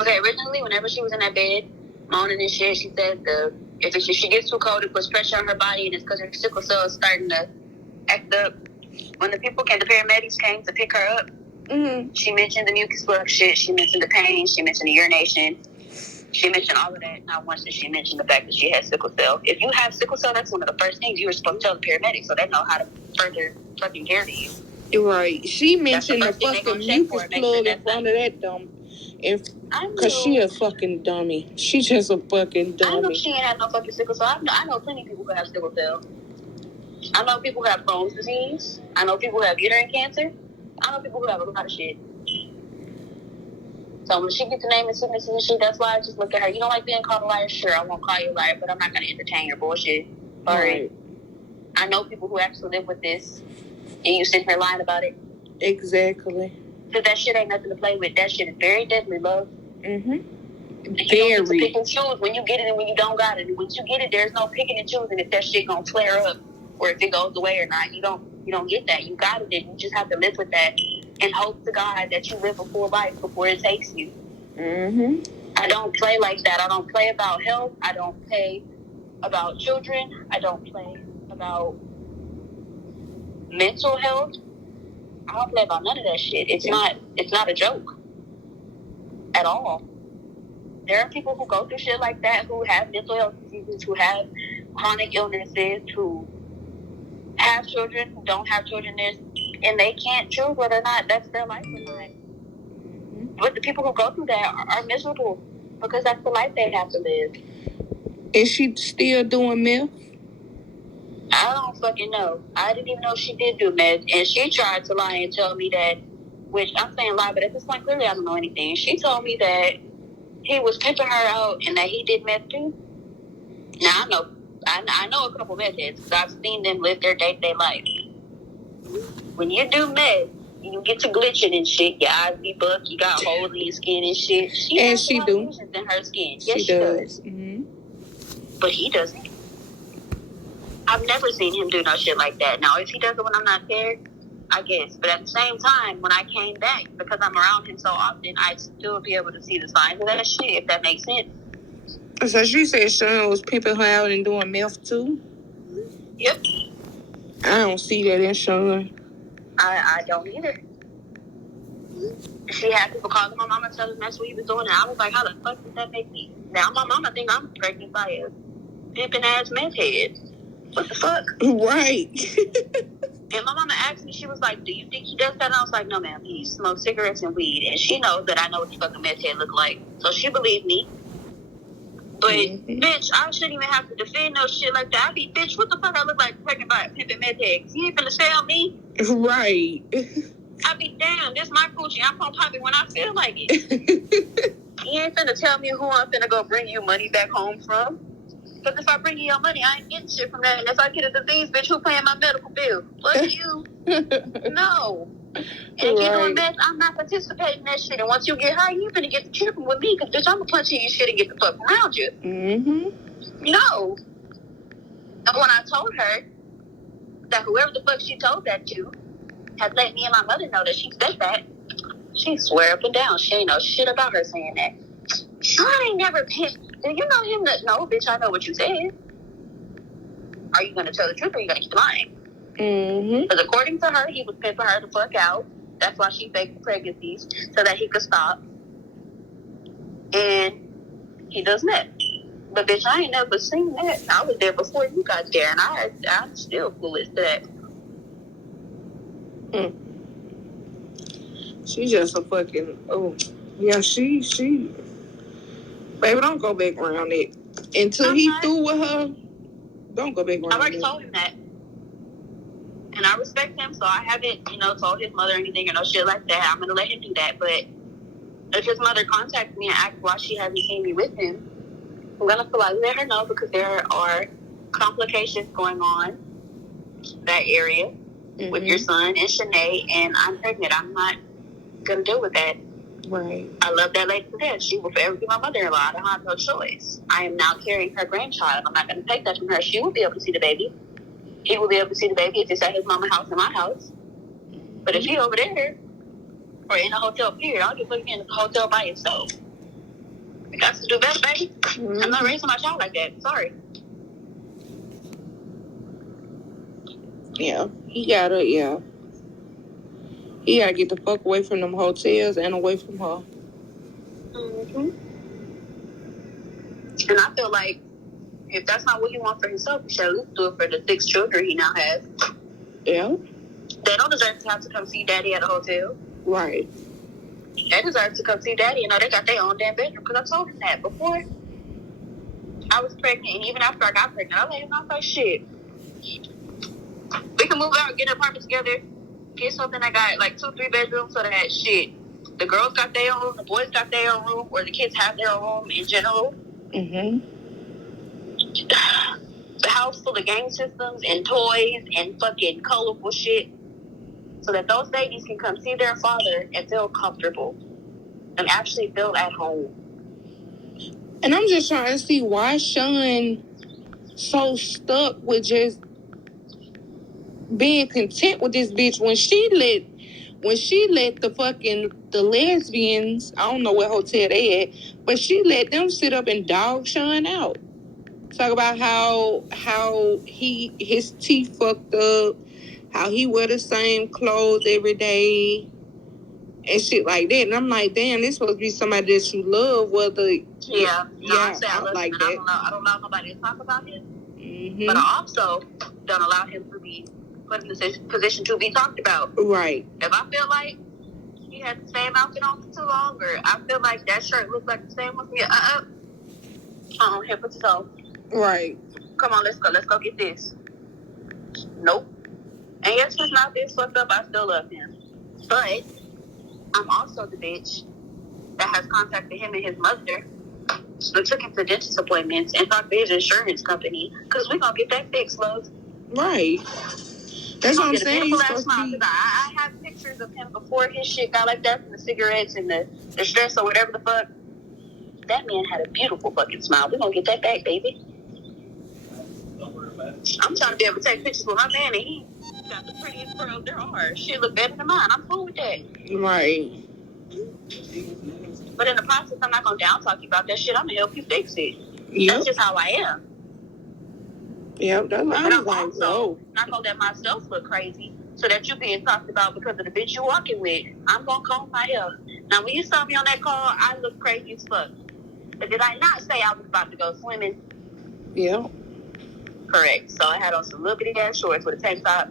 Okay, originally, whenever she was in that bed, moaning and shit, she said if she gets too cold, it puts pressure on her body, and it's because her sickle cell is starting to act up. When the paramedics came to pick her up, she mentioned the mucus plug shit. She mentioned the pain. She mentioned the urination. She mentioned all of that. Not once did she mention the fact that she had sickle cell. If you have sickle cell, that's one of the first things you were supposed to tell the paramedics so they know how to further fucking care to you. Right. She mentioned the fucking mucus plug in front of that dumb. Because she a fucking dummy. She just a fucking dummy. I know she ain't had no fucking sickle cell. I know plenty of people who have sickle cell. I know people who have Crohn's disease. I know people who have uterine cancer. I know people who have a lot of shit. So when she gets the name and sicknesses and shit, that's why I just look at her. You don't like being called a liar? Sure, I won't call you a liar, but I'm not going to entertain your bullshit. Right. I know people who actually live with this, and you sit here lying about it. Exactly. Because that shit ain't nothing to play with. That shit is very deadly, love. Mm-hmm. You don't get to pick and choose when you get it and when you don't got it. And once you get it, there's no picking and choosing if that shit gonna flare up or if it goes away or not. You don't get that. You got it. You just have to live with that and hope to God that you live a full life before it takes you. Mm-hmm. I don't play like that. I don't play about health. I don't play about children. I don't play about mental health. I don't play about none of that shit. It's not a joke at all. There are people who go through shit like that, who have mental health diseases, who have chronic illnesses, who have children, who don't have children, and they can't choose whether or not that's their life or not. But the people who go through that are miserable because that's the life they have to live. Is she still doing meth? I don't fucking know. I didn't even know she did do meth, and she tried to lie and tell me that, which I'm saying lie, but at this point, clearly I don't know anything. She told me that he was pimping her out and that he did meth too. Now, I know a couple meth heads because I've seen them live their day-to-day life. When you do meth, you get to glitching and shit. Your eyes be bugged. You got holes in your skin and shit. She has a lot of lesions in her skin. Yes, she does. Mm-hmm. But he doesn't. I've never seen him do no shit like that. Now, if he does it when I'm not there, I guess. But at the same time, when I came back, because I'm around him so often, I'd still be able to see the signs of that shit, if that makes sense. So she said Sean was pimping her out and doing meth too? Yep. I don't see that in Sean. I don't either. She had people calling my mama telling them that's what he was doing, and I was like, how the fuck does that make me? Now my mama think I'm pregnant by a pimping ass meth head. What the fuck? Right. And my mama asked me, she was like, do you think he does that? And I was like, no, ma'am, he smokes cigarettes and weed. And she knows that I know what the fucking meth head look like. So she believed me. But, bitch, I shouldn't even have to defend no shit like that. I be, bitch, what the fuck I look like pregnant by a pimping meth head? Because he ain't finna sell me. Right. I be, damn, this my coochie. I'm gonna pop it when I feel like it. He ain't finna tell me who I'm finna go bring you money back home from. Because if I bring you your money, I ain't getting shit from that. And if I get a disease, bitch, who paying my medical bill? Fuck you. No. And if you're doing meth, I'm not participating in that shit. And once you get high, you finna get the tripping with me. Because, bitch, I'm gonna punch you in your shit and get the fuck around you. Mm-hmm. No. And when I told her that whoever the fuck she told that to had let me and my mother know that she said that, she swear up and down. She ain't know shit about her saying that. I ain't never pimped. Do you know him? No, bitch, I know what you said. Are you going to tell the truth or are you going to keep lying? Mm-hmm. Because according to her, he was pimping her the fuck out. That's why she faked the pregnancies, so that he could stop. And he does meth. But bitch, I ain't never seen that. I was there before you got there, and I'm still clueless to that. She just a fucking, she. Baby, don't go back around it. Until he through with her, don't go back around it. I already told him that. And I respect him, so I haven't, told his mother anything or no shit like that. I'm going to let him do that. But if his mother contacts me and asks why she hasn't seen me with him, I'm going to politely let her know because there are complications going on in that area with your son and SCHENEE, and I'm pregnant. I'm not going to deal with that. Right. I love that lady to death. She will forever be my mother-in-law. I don't have no choice. I am now carrying her grandchild. I'm not going to take that from her. She will be able to see the baby. He will be able to see the baby if it's at his mama's house and my house. But if he over there or in a hotel period, I'll just put him in a hotel by himself. You got to do best, baby. Mm-hmm. I'm not raising my child like that. Sorry. Yeah. He gotta get the fuck away from them hotels and away from her. Mm-hmm. And I feel like if that's not what he wants for himself, he should at least do it for the 6 children he now has. Yeah. They don't deserve to have to come see daddy at a hotel. Right. They deserve to come see daddy. They got their own damn bedroom. Because I told him that before I was pregnant. And even after I got pregnant, I let him know, I was like, shit. We can move out, get an apartment together, get something that got like 2-3 bedrooms so that shit. The girls got their own room, the boys got their own room, or the kids have their own room in general. Mm-hmm. The house full of game systems and toys and fucking colorful shit. so that those babies can come see their father and feel comfortable and actually feel at home. And I'm just trying to see why Sean so stuck with just being content with this bitch when she let the lesbians, I don't know what hotel they at, but she let them sit up and dog Sean out. Talk about how his teeth fucked up, how he wear the same clothes every day and shit like that. And I'm like, damn, this supposed to be somebody that you love, whether I'm saying I love like him, that. and I don't allow nobody to talk about him. Mm-hmm. But I also don't allow him to be put in this position to be talked about. Right. If I feel like he had the same outfit on for too long, or I feel like that shirt looked like the same with me, here, put this on. Right. Come on, let's go get this. Nope. And yes, he's not this fucked up, I still love him. But I'm also the bitch that has contacted him and his mother. So took him to dentist appointments and talked to his insurance company because we're going to get that fixed, love. Right. That's what I'm saying. I have pictures of him before his shit got like that, from the cigarettes and the stress or whatever the fuck. That man had a beautiful fucking smile. We're going to get that back, baby. I'm trying to be able to take pictures with my man, and he got the prettiest pearls there are. Shit look better than mine. I'm cool with that. Right. But in the process, I'm not going to down talk you about that shit. I'm going to help you fix it. Yep. That's just how I am. Yep, that's what I'm like, also not going to let myself look crazy so that you being talked about because of the bitch you walking with. I'm going to comb my hair. Now, when you saw me on that call, I looked crazy as fuck. But did I not say I was about to go swimming? Yeah. Correct. So I had on some little bitty ass shorts with a tank top,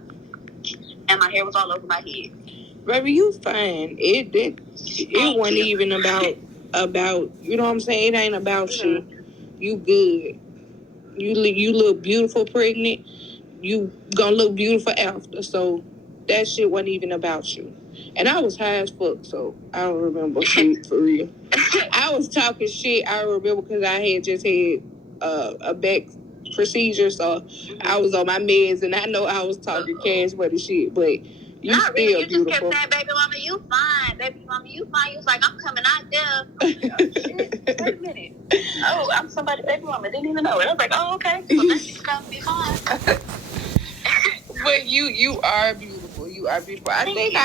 and my hair was all over my head. Baby, you fine. It wasn't even about you know what I'm saying? It ain't about you. You good. You look beautiful pregnant. You gonna look beautiful after. So that shit wasn't even about you. And I was high as fuck, so I don't remember shit for real. I was talking shit. I remember because I had just had a back procedure, so I was on my meds, and I know I was talking cash for the shit, but you not still really. You beautiful. Just kept saying, "Baby mama, you fine. Baby mama, you fine." You was like, "I'm coming out there." Shit, wait a minute. Oh, I'm somebody. Baby mama didn't even know it. I was like, "Oh, okay." So then she's gonna be fine. But you are beautiful. You are beautiful. I think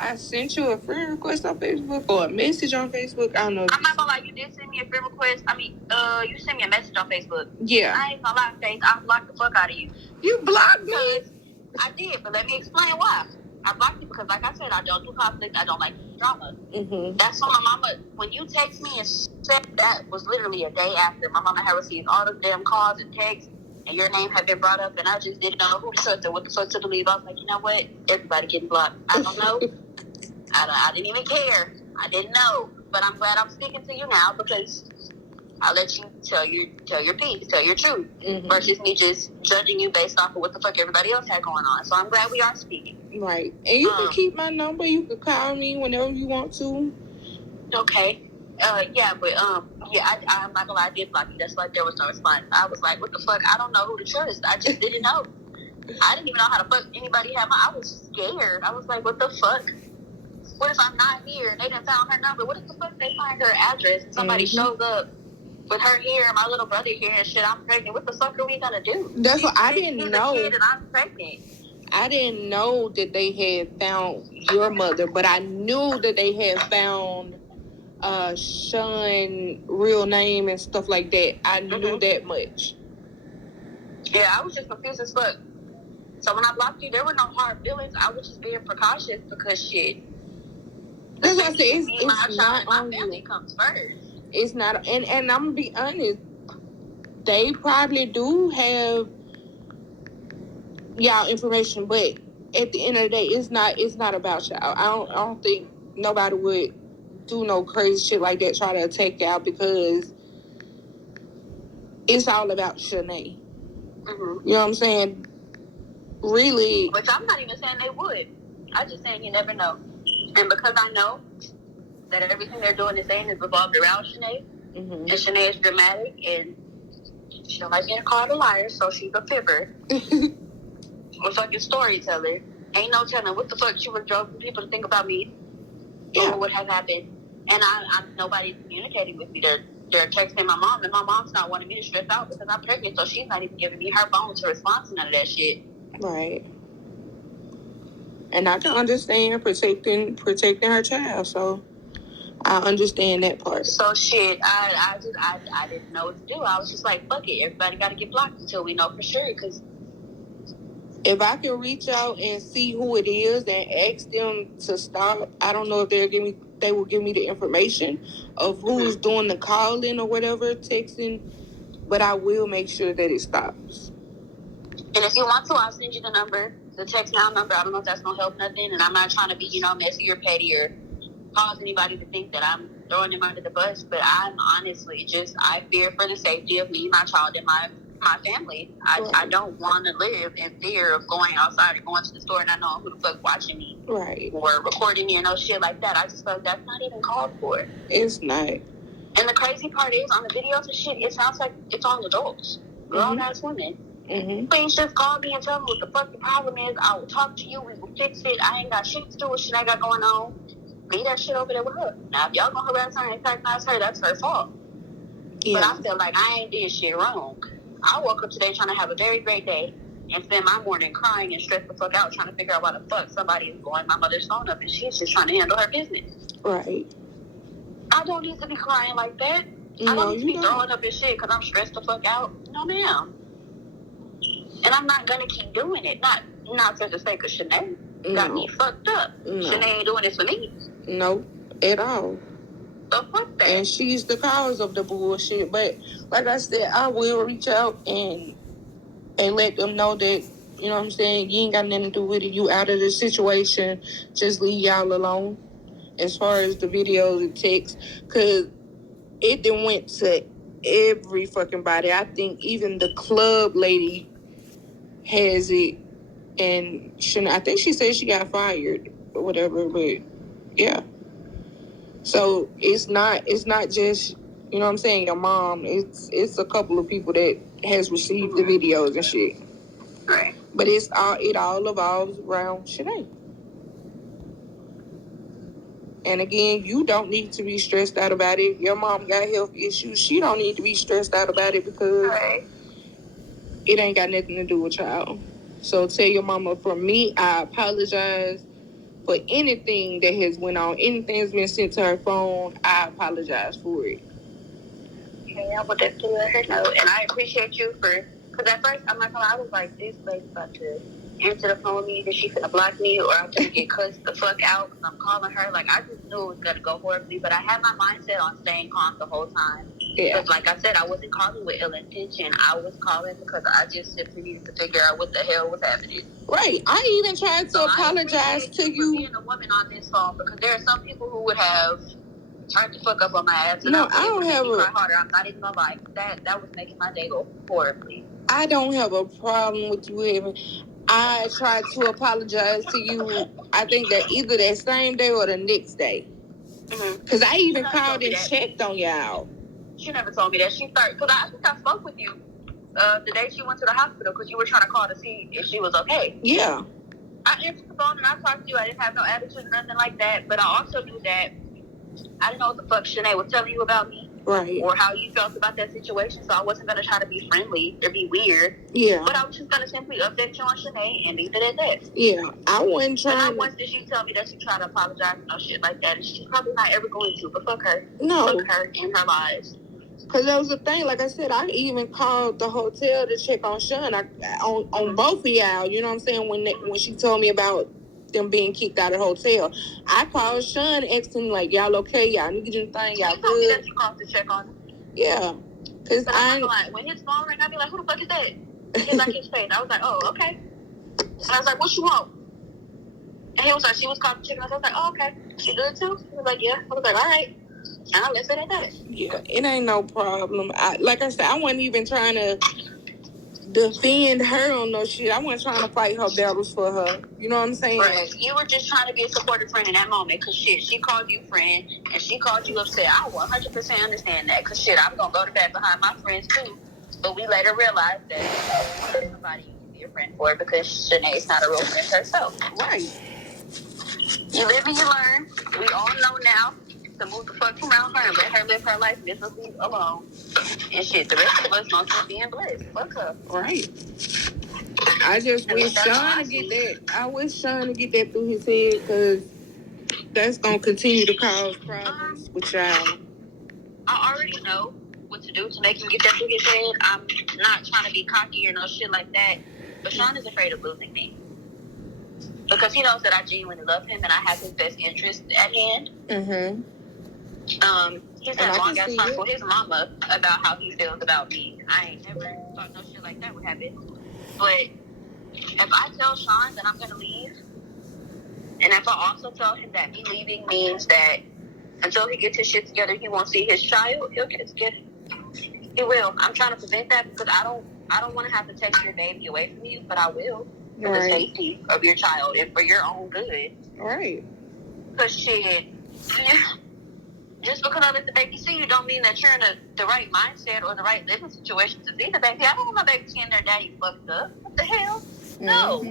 I sent you a friend request on Facebook or a message on Facebook. I don't know. I'm not gonna lie, you did send me a friend request. I mean, you sent me a message on Facebook. Yeah. I ain't gonna lie, Faith. I blocked the fuck out of you. You blocked me? I did, but let me explain why. I blocked you because, like I said, I don't do conflict. I don't like drama. Mm-hmm. That's when my mama, when you text me and said that was literally a day after my mama had received all the damn calls and texts, and your name had been brought up, and I just didn't know who to trust or what the fuck to believe. I was like, you know what? Everybody getting blocked. I don't know. I didn't even care. I didn't know. But I'm glad I'm speaking to you now because I'll let you tell your piece, tell your truth, versus me just judging you based off of what the fuck everybody else had going on. So I'm glad we are speaking. Right. And you can keep my number. You can call me whenever you want to. Okay. I'm not gonna lie, I did block you. That's why there was no response. I was like, what the fuck? I don't know who to trust. I just didn't know. I didn't even know how the fuck anybody had I was scared. I was like, what the fuck? What if I'm not here and they didn't found her number? What if the fuck they find her address and somebody shows up with her here and my little brother here and shit, I'm pregnant? What the fuck are we gonna do? That's what I didn't know. He's a kid and I'm pregnant. I didn't know that they had found your mother, but I knew that they had found Sean's real name and stuff like that. I knew that much. Yeah, I was just confused as fuck. So when I blocked you, there were no hard feelings. I was just being precautious because shit. That's what I said. It's not my on family you. Comes first. It's not, and I'm gonna be honest. They probably do have y'all information, but at the end of the day, it's not about y'all. I don't think nobody would do no crazy shit like that, try to attack y'all, because it's all about SCHENEE. Mm-hmm. You know what I'm saying? Really. Which I'm not even saying they would. I'm just saying you never know. And because I know that everything they're doing and saying is revolved around SCHENEE, and SCHENEE is dramatic, and she don't like getting called a liar, so she's a fibber. Or fucking storyteller. ain't no telling what the fuck she would have drove people to think about me. Yeah. Or what would have happened. And nobody's communicating with me. They're texting my mom, and my mom's not wanting me to stress out because I'm pregnant, so she's not even giving me her phone to respond to none of that shit. Right. And I can understand protecting her child, so I understand that part. So shit, I didn't know what to do. I was just like, fuck it, everybody got to get blocked until we know for sure. Because if I can reach out and see who it is and ask them to stop, I don't know if they will give me the information of who's doing the calling or whatever, texting, but I will make sure that it stops. And if you want to, I'll send you the number, the text now number. I don't know if that's gonna help nothing, and I'm not trying to be, messy or petty or cause anybody to think that I'm throwing them under the bus. But I'm honestly I fear for the safety of me, my child, and my family. I don't want to live in fear of going outside or going to the store and not knowing who the fuck watching me, right, or recording me and no shit like that. I just felt that's not even called for. It's not. And the crazy part is, on the videos and shit, it sounds like it's all adults, grown-ass women. Mm-hmm. Please just call me and tell me what the fuck the problem is. I will talk to you. We will fix it. I ain't got shit to do with shit I got going on. Leave that shit over there with her. Now, if y'all gonna harass her and antagonize her, that's her fault. Yeah. But I feel like I ain't did shit wrong. I woke up today trying to have a very great day and spend my morning crying and stressed the fuck out trying to figure out why the fuck somebody is blowing my mother's phone up and she's just trying to handle her business. Right. I don't need to be crying like that. I don't need to be throwing up and shit because I'm stressed the fuck out. No, ma'am. And I'm not gonna keep doing it. Not for the sake of SCHENEE. Got me fucked up. No. SCHENEE ain't doing this for me. No, at all. So fuck that. And she's the cause of the bullshit. But like I said, I will reach out and let them know that, you know what I'm saying, you ain't got nothing to do with it. You out of the situation. Just leave y'all alone. As far as the videos and texts. Because it then went to every fucking body. I think even the club lady has it, and I think she said she got fired or whatever, but yeah. So it's not just, you know what I'm saying, your mom. It's a couple of people that has received the videos and shit. Right. But it all evolves around SCHENEE. And again, you don't need to be stressed out about it. Your mom got health issues. She don't need to be stressed out about it because it ain't got nothing to do with y'all. So tell your mama, from me, I apologize for anything that has went on. Anything that's been sent to her phone, I apologize for it. Okay, I will definitely let her know. And I appreciate you because at first, I'm not gonna lie, I was like, this lady's about to answer the phone with me, that she's gonna block me, or I'm gonna get cussed the fuck out because I'm calling her. Like, I just knew it was gonna go horribly, but I had my mindset on staying calm the whole time. Yeah. Because, like I said, I wasn't calling with ill intention. I was calling because I just simply needed to figure out what the hell was happening. Right. I even tried to apologize to you. Being a woman on this phone, because there are some people who would have tried to fuck up on my ass. No, I don't have a... harder. I'm not even gonna lie. That was making my day go horribly. I don't have a problem with you having... I tried to apologize to you, I think that either that same day or the next day. Because I even called and checked on y'all. She never told me that. She started... Because I think I spoke with you the day she went to the hospital because you were trying to call to see if she was okay. Yeah. I answered the phone and I talked to you. I didn't have no attitude or nothing like that. But I also knew that I didn't know what the fuck SCHENEE was telling you about me. Right. Or how you felt about that situation. So I wasn't going to try to be friendly or be weird. Yeah. But I was just going to simply update you on SCHENEE and leave it at that. Yeah. I wasn't trying. And not once did she tell me that she tried to apologize and no shit like that. And she's probably not ever going to. But fuck her. No. Fuck her and her lives. Because that was the thing. Like I said, I even called the hotel to check on Sean. On both of y'all. You know what I'm saying? When she told me about them being kicked out of the hotel, I called Sean, asked him, like, y'all okay? Y'all need anything? Y'all good? Told me that you called to check on him. Yeah. Because when his phone rang, I'd be like, who the fuck is that? He's like, his face. I was like, oh, okay. And I was like, what you want? And he was like, she was called to check on us. I was like, oh, okay. She good too? He was like, yeah. I was like, all right. And I left it at that. Yeah, it ain't no problem. Like I said, I wasn't even trying to defend her on no shit. I wasn't trying to fight her battles for her. You know what I'm saying? Right. You were just trying to be a supportive friend in that moment. Because shit, she called you friend and she called you upset. I 100% understand that. Because shit, I'm going to go to bed behind my friends too. But we later realized that somebody anybody you can be a friend for because Shanae's not a real friend herself. Right. You live and you learn. We all know now to move the fuck around her and let her live her life miserably alone. And shit, the rest of us must be being blessed. Fuck her. Right. I just wish Sean to get that. I wish Sean to get that through his head because that's gonna continue to cause problems with y'all. I already know what to do to make him get that through his head. I'm not trying to be cocky or no shit like that. But Sean is afraid of losing me. Because he knows that I genuinely love him and I have his best interest at hand. Mm-hmm. He's had long ass talks with his mama about how he feels about me. I ain't never thought no shit like that would happen. But if I tell Sean that I'm gonna leave, and if I also tell him that me leaving means that until he gets his shit together, he won't see his child, he'll get it together. He will. I'm trying to prevent that because I don't want to have to take your baby away from you, but I will for the safety of your child and for your own good. Right. Because shit, just because I let the baby see you don't mean that you're in the right mindset or the right living situation to see the baby. I don't want my baby seeing their daddy fucked up. What the hell? Mm-hmm. No.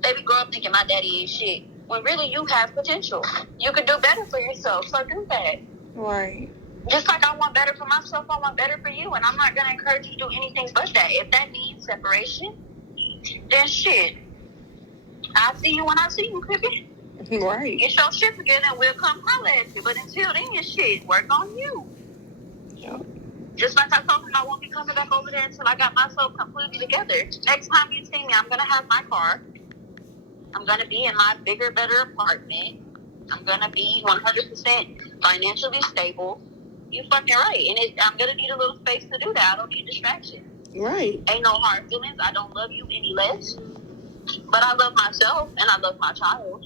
Baby grow up thinking my daddy ain't shit. When really you have potential. You can do better for yourself, so do that. Right. Just like I want better for myself, I want better for you, and I'm not going to encourage you to do anything but that. If that means separation, then shit. I'll see you when I see you, Crippy. Right. Get your shit together and we'll come holler at you. But until then, shit, work on you. Yep. Just like I told him, I won't be coming back over there until I got myself completely together. Next time you see me, I'm going to have my car. I'm going to be in my bigger, better apartment. I'm going to be 100% financially stable. You fucking right. And I'm going to need a little space to do that. I don't need distraction. Right. Ain't no hard feelings. I don't love you any less. But I love myself and I love my child.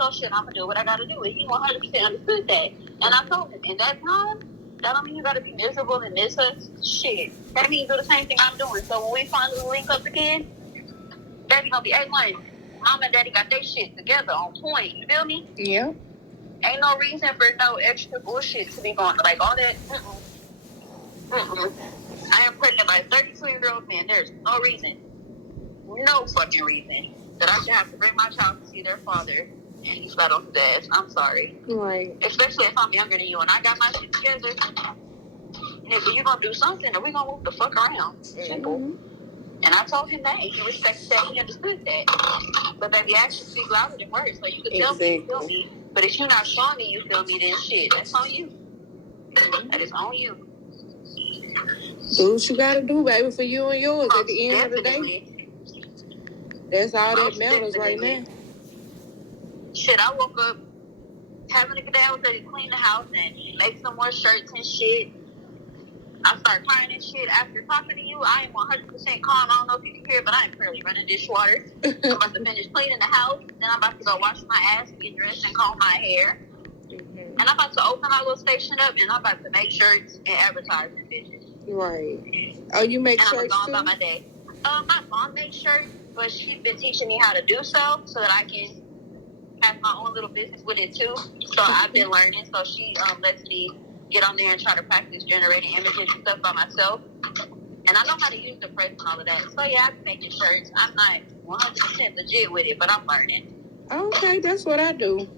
So shit, I'm going to do what I got to do. And he 100% understood that. And I told him, in that time, that don't mean you got to be miserable and miss us. Shit. That means do the same thing I'm doing. So when we finally link up again, baby going to be A1. Mom and daddy got their shit together on point. You feel me? Yeah. Ain't no reason for no extra bullshit to be going. Like all that. I am pregnant by a 32-year-old man. There's no reason. No fucking reason that I should have to bring my child to see their father and he's flat on his ass. I'm sorry. Right. Especially if I'm younger than you and I got my shit together. Nigga, you gonna do something or we gonna move the fuck around. Simple. Mm-hmm. And I told him that. He respected that. He understood that. But baby, actions speak louder than words. So you can tell me you feel me. But if you're not showing me you feel me, then shit, that's on you. That is on you. Do what you gotta do, baby, for you and yours at the end of the day. That's all that matters right now. Shit, I woke up having a good day. I was ready to clean the house and make some more shirts and shit. I start crying and shit. After talking to you, I am 100% calm. I don't know if you can hear, but I am currently running dishwater. I'm about to finish cleaning the house. Then I'm about to go wash my ass, get dressed, and comb my hair. Mm-hmm. And I'm about to open my little station up, and I'm about to make shirts and advertise in bitches. Right. Oh, you make shirts and I'm too? about my day. My mom makes shirts, but she's been teaching me how to do so that I can have my own little business with it too. So I've been learning. So she lets me get on there and try to practice generating images and stuff by myself. And I know how to use the press and all of that. So yeah, I've been making shirts. I'm not 100% legit with it, but I'm learning. Okay, that's what I do.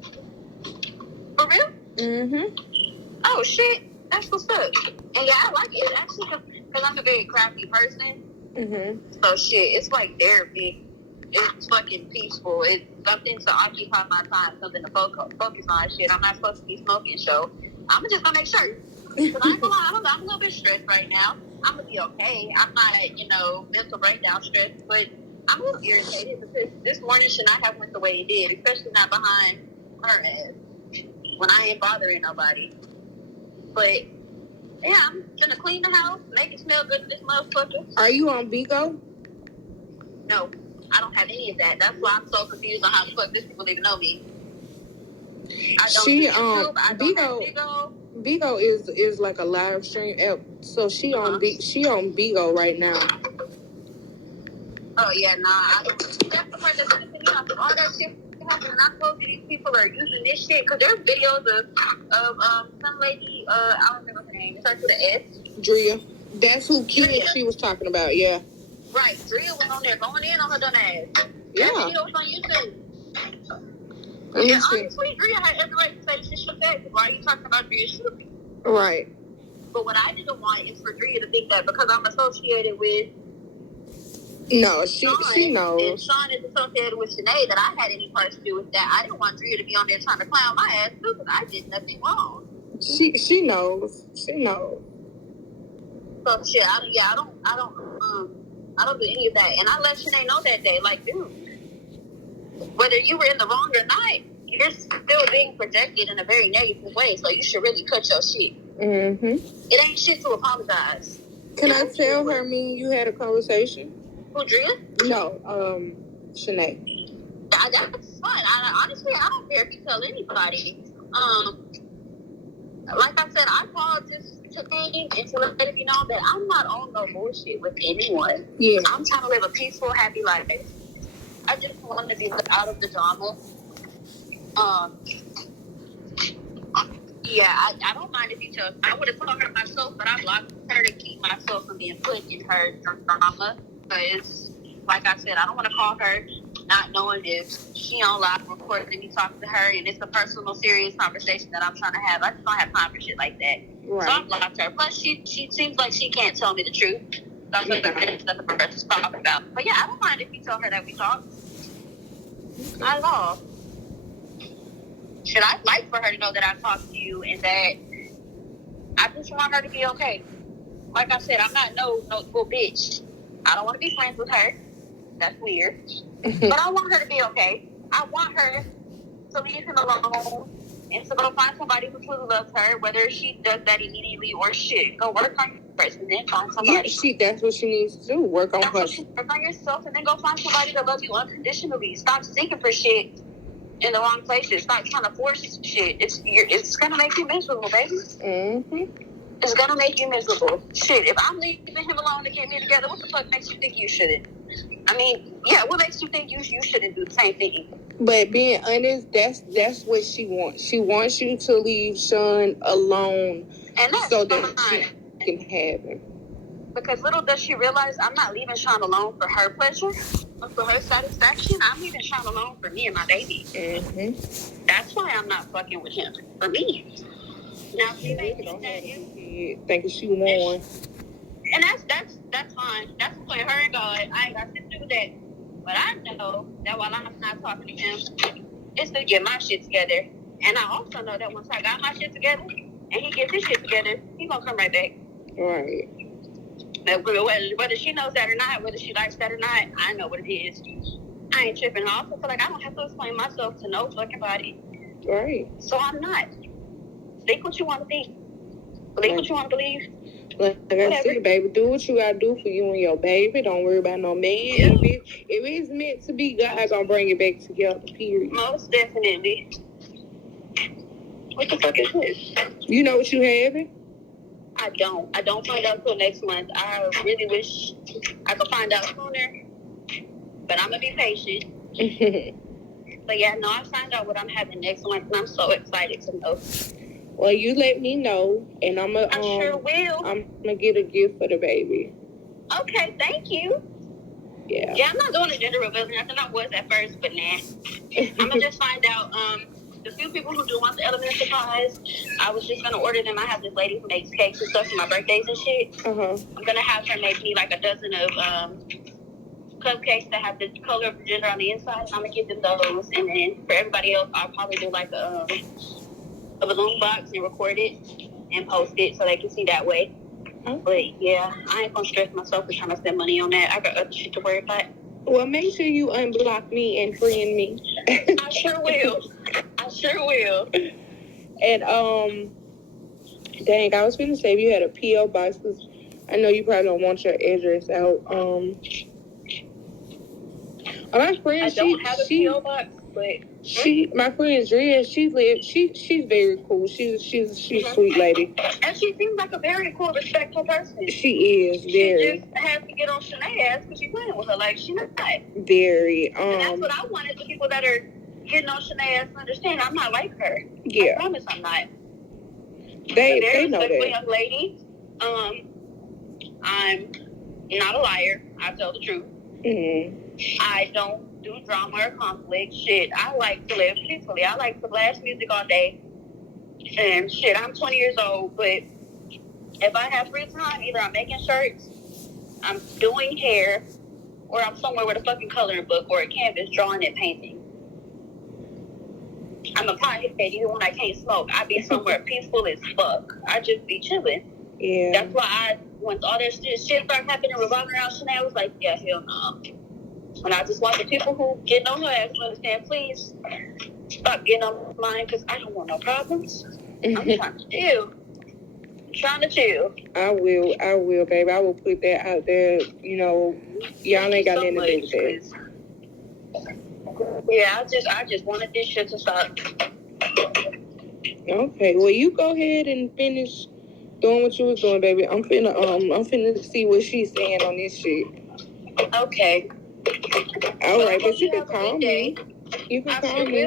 For real? Mm-hmm. Oh shit, that's what's up. And yeah, I like it actually because I'm a very crafty person. Mm-hmm. So shit, it's like therapy. It's fucking peaceful. It's something to occupy my time, something to focus on. Shit, I'm not supposed to be smoking, so I'm just gonna make sure. Because I ain't gonna lie, I'm a little bit stressed right now. I'm gonna be okay. I'm not, mental breakdown stressed, but I'm a little irritated because this morning should not have went the way it did, especially not behind her ass when I ain't bothering nobody. But yeah, I'm gonna clean the house, make it smell good in this motherfucker. Are you on Bigo? No. I don't have any of that. That's why I'm so confused on how the fuck these people even know me. I don't do YouTube. I don't have Bigo. Bigo is like a live stream app. So she on Bigo right now. Oh yeah, nah. I don't. That's the part that's pissing me off. All that shit happening. I told you these people are using this shit because there's videos of some lady. I don't remember her name. It starts with an S. Drea. That's who kid she was talking about. Yeah. Right. Drea was on there going in on her dumb ass. Yeah. That video was on YouTube. And honestly, Drea had every right to say she should have. Why are you talking about Drea shooting? Right. But what I didn't want is for Drea to think that because I'm associated with No, she knows. And Sean is associated with Shyneee that I had any part to do with that. I didn't want Drea to be on there trying to clown my ass too because I did nothing wrong. She knows. She knows. So shit, I don't do any of that. And I let Shyneee know that day, like, dude, whether you were in the wrong or not, you're still being projected in a very negative way. So you should really cut your shit. Mm-hmm. It ain't shit to apologize. Can I tell her me and you had a conversation? Who, Drea? No, Shyneee. That's fine. Honestly, I don't care if you tell anybody. Like I said, I called just to think and to let you know that I'm not on no bullshit with anyone. Yeah. I'm trying to live a peaceful, happy life. I just want to be out of the drama. Yeah, I don't mind if you tell. I would have told her myself, but I blocked her to keep myself from being put in her drama. Because, like I said, I don't want to call her not knowing if she on live recording me talking to her, and it's a personal, serious conversation that I'm trying to have. I just don't have time for shit like that. Right. So I blocked her. Plus, she seems like she can't tell me the truth. That's what the stuff for her to talk about. But yeah, I don't mind if you tell her that we talk. Not at all. Should I like for her to know that I talked to you and that I just want her to be okay? Like I said, I'm not no little bitch. I don't want to be friends with her. That's weird. But I want her to be okay. I want her to leave him alone and to go find somebody who truly loves her, whether she does that immediately or shit. Go work on your person and then find somebody. Yeah, that's what she needs to do. Work on her. Work on yourself and then go find somebody that loves you unconditionally. Stop seeking for shit in the wrong places. Stop trying to force shit. It's gonna make you miserable, baby. Mm-hmm. It's gonna make you miserable. Shit, if I'm leaving him alone to get me together, what the fuck makes you think you shouldn't? I mean, yeah, what makes you think you shouldn't do the same thing? But being honest, that's what she wants. She wants you to leave Sean alone, and that's so that she can have him. Because little does she realize I'm not leaving Sean alone for her pleasure, or for her satisfaction. I'm leaving Sean alone for me and my baby. Mm-hmm. That's why I'm not fucking with him. For me. Now she thinking she won. And that's fine. That's between her and God. I ain't got shit to do with that. But I know that while I'm not talking to him, it's to get my shit together. And I also know that once I got my shit together and he gets his shit together, he gonna come right back. Right. Whether she knows that or not, whether she likes that or not, I know what it is. I ain't tripping. I also feel like I don't have to explain myself to no fucking body. Right. So I'm not. Think what you want to think. Believe what you want to believe. Like I said, baby, do what you gotta do for you and your baby. Don't worry about no man. Yeah. If it's meant to be, God gonna bring it back together, period. Most definitely. What the fuck is this? You know what you having? I don't find out till next month. I really wish I could find out sooner, but I'm gonna be patient. But yeah, no, I find out what I'm having next month, and I'm so excited to know. Well, you let me know, and I sure will. I'm gonna get a gift for the baby. Okay, thank you. Yeah. Yeah, I'm not doing a gender reveal. I thought I was at first, but nah. I'm gonna just find out. The few people who do want the element of surprise, I was just gonna order them. I have this lady who makes cakes and stuff for my birthdays and shit. I'm gonna have her make me like a dozen of cupcakes that have the color of the gender on the inside, and I'm gonna give them those. And then for everybody else, I'll probably do like a balloon box and record it and post it so they can see that way. But yeah, I ain't gonna stress myself for trying to spend money on that. I got other shit to worry about. Well, make sure you unblock me and friend me. I sure will. And dang, I was gonna say if you had a P.O. box, because I know you probably don't want your address out. My friend, I don't have a P.O. box, but my friend Drea, she's very cool. She's a sweet lady. And she seems like a very cool, respectful person. She is very. She just has to get on Shyenee ass because she's playing with her like she's not. Very. And that's what I wanted the people that are getting on Shyenee ass to understand. I'm not like her. Yeah. I promise I'm not. They know that. Young lady. I'm not a liar. I tell the truth. Mm-hmm. I don't do drama or conflict. Shit, I like to live peacefully. I like to blast music all day. And shit, I'm 20 years old, but if I have free time, either I'm making shirts, I'm doing hair, or I'm somewhere with a fucking coloring book or a canvas drawing and painting. I'm a pothead even when I can't smoke. I be somewhere peaceful as fuck. I just be chilling. Yeah. That's why once all that shit started happening revolving around SCHENEE, I was like, yeah, hell no. And I just want the people who get on her ass to understand, please stop getting on mine because I don't want no problems. I'm trying to chill. I will, baby. I will put that out there. You know, y'all ain't got nothing to do with that. Yeah, I just wanted this shit to stop. Okay, well, you go ahead and finish doing what you was doing, baby. I'm finna see what she's saying on this shit. Okay. All right, but you can call me. You can call me.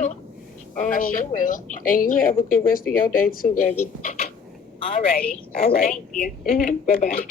I sure will. And you have a good rest of your day too, baby. Alrighty. All right. Thank you. Bye bye.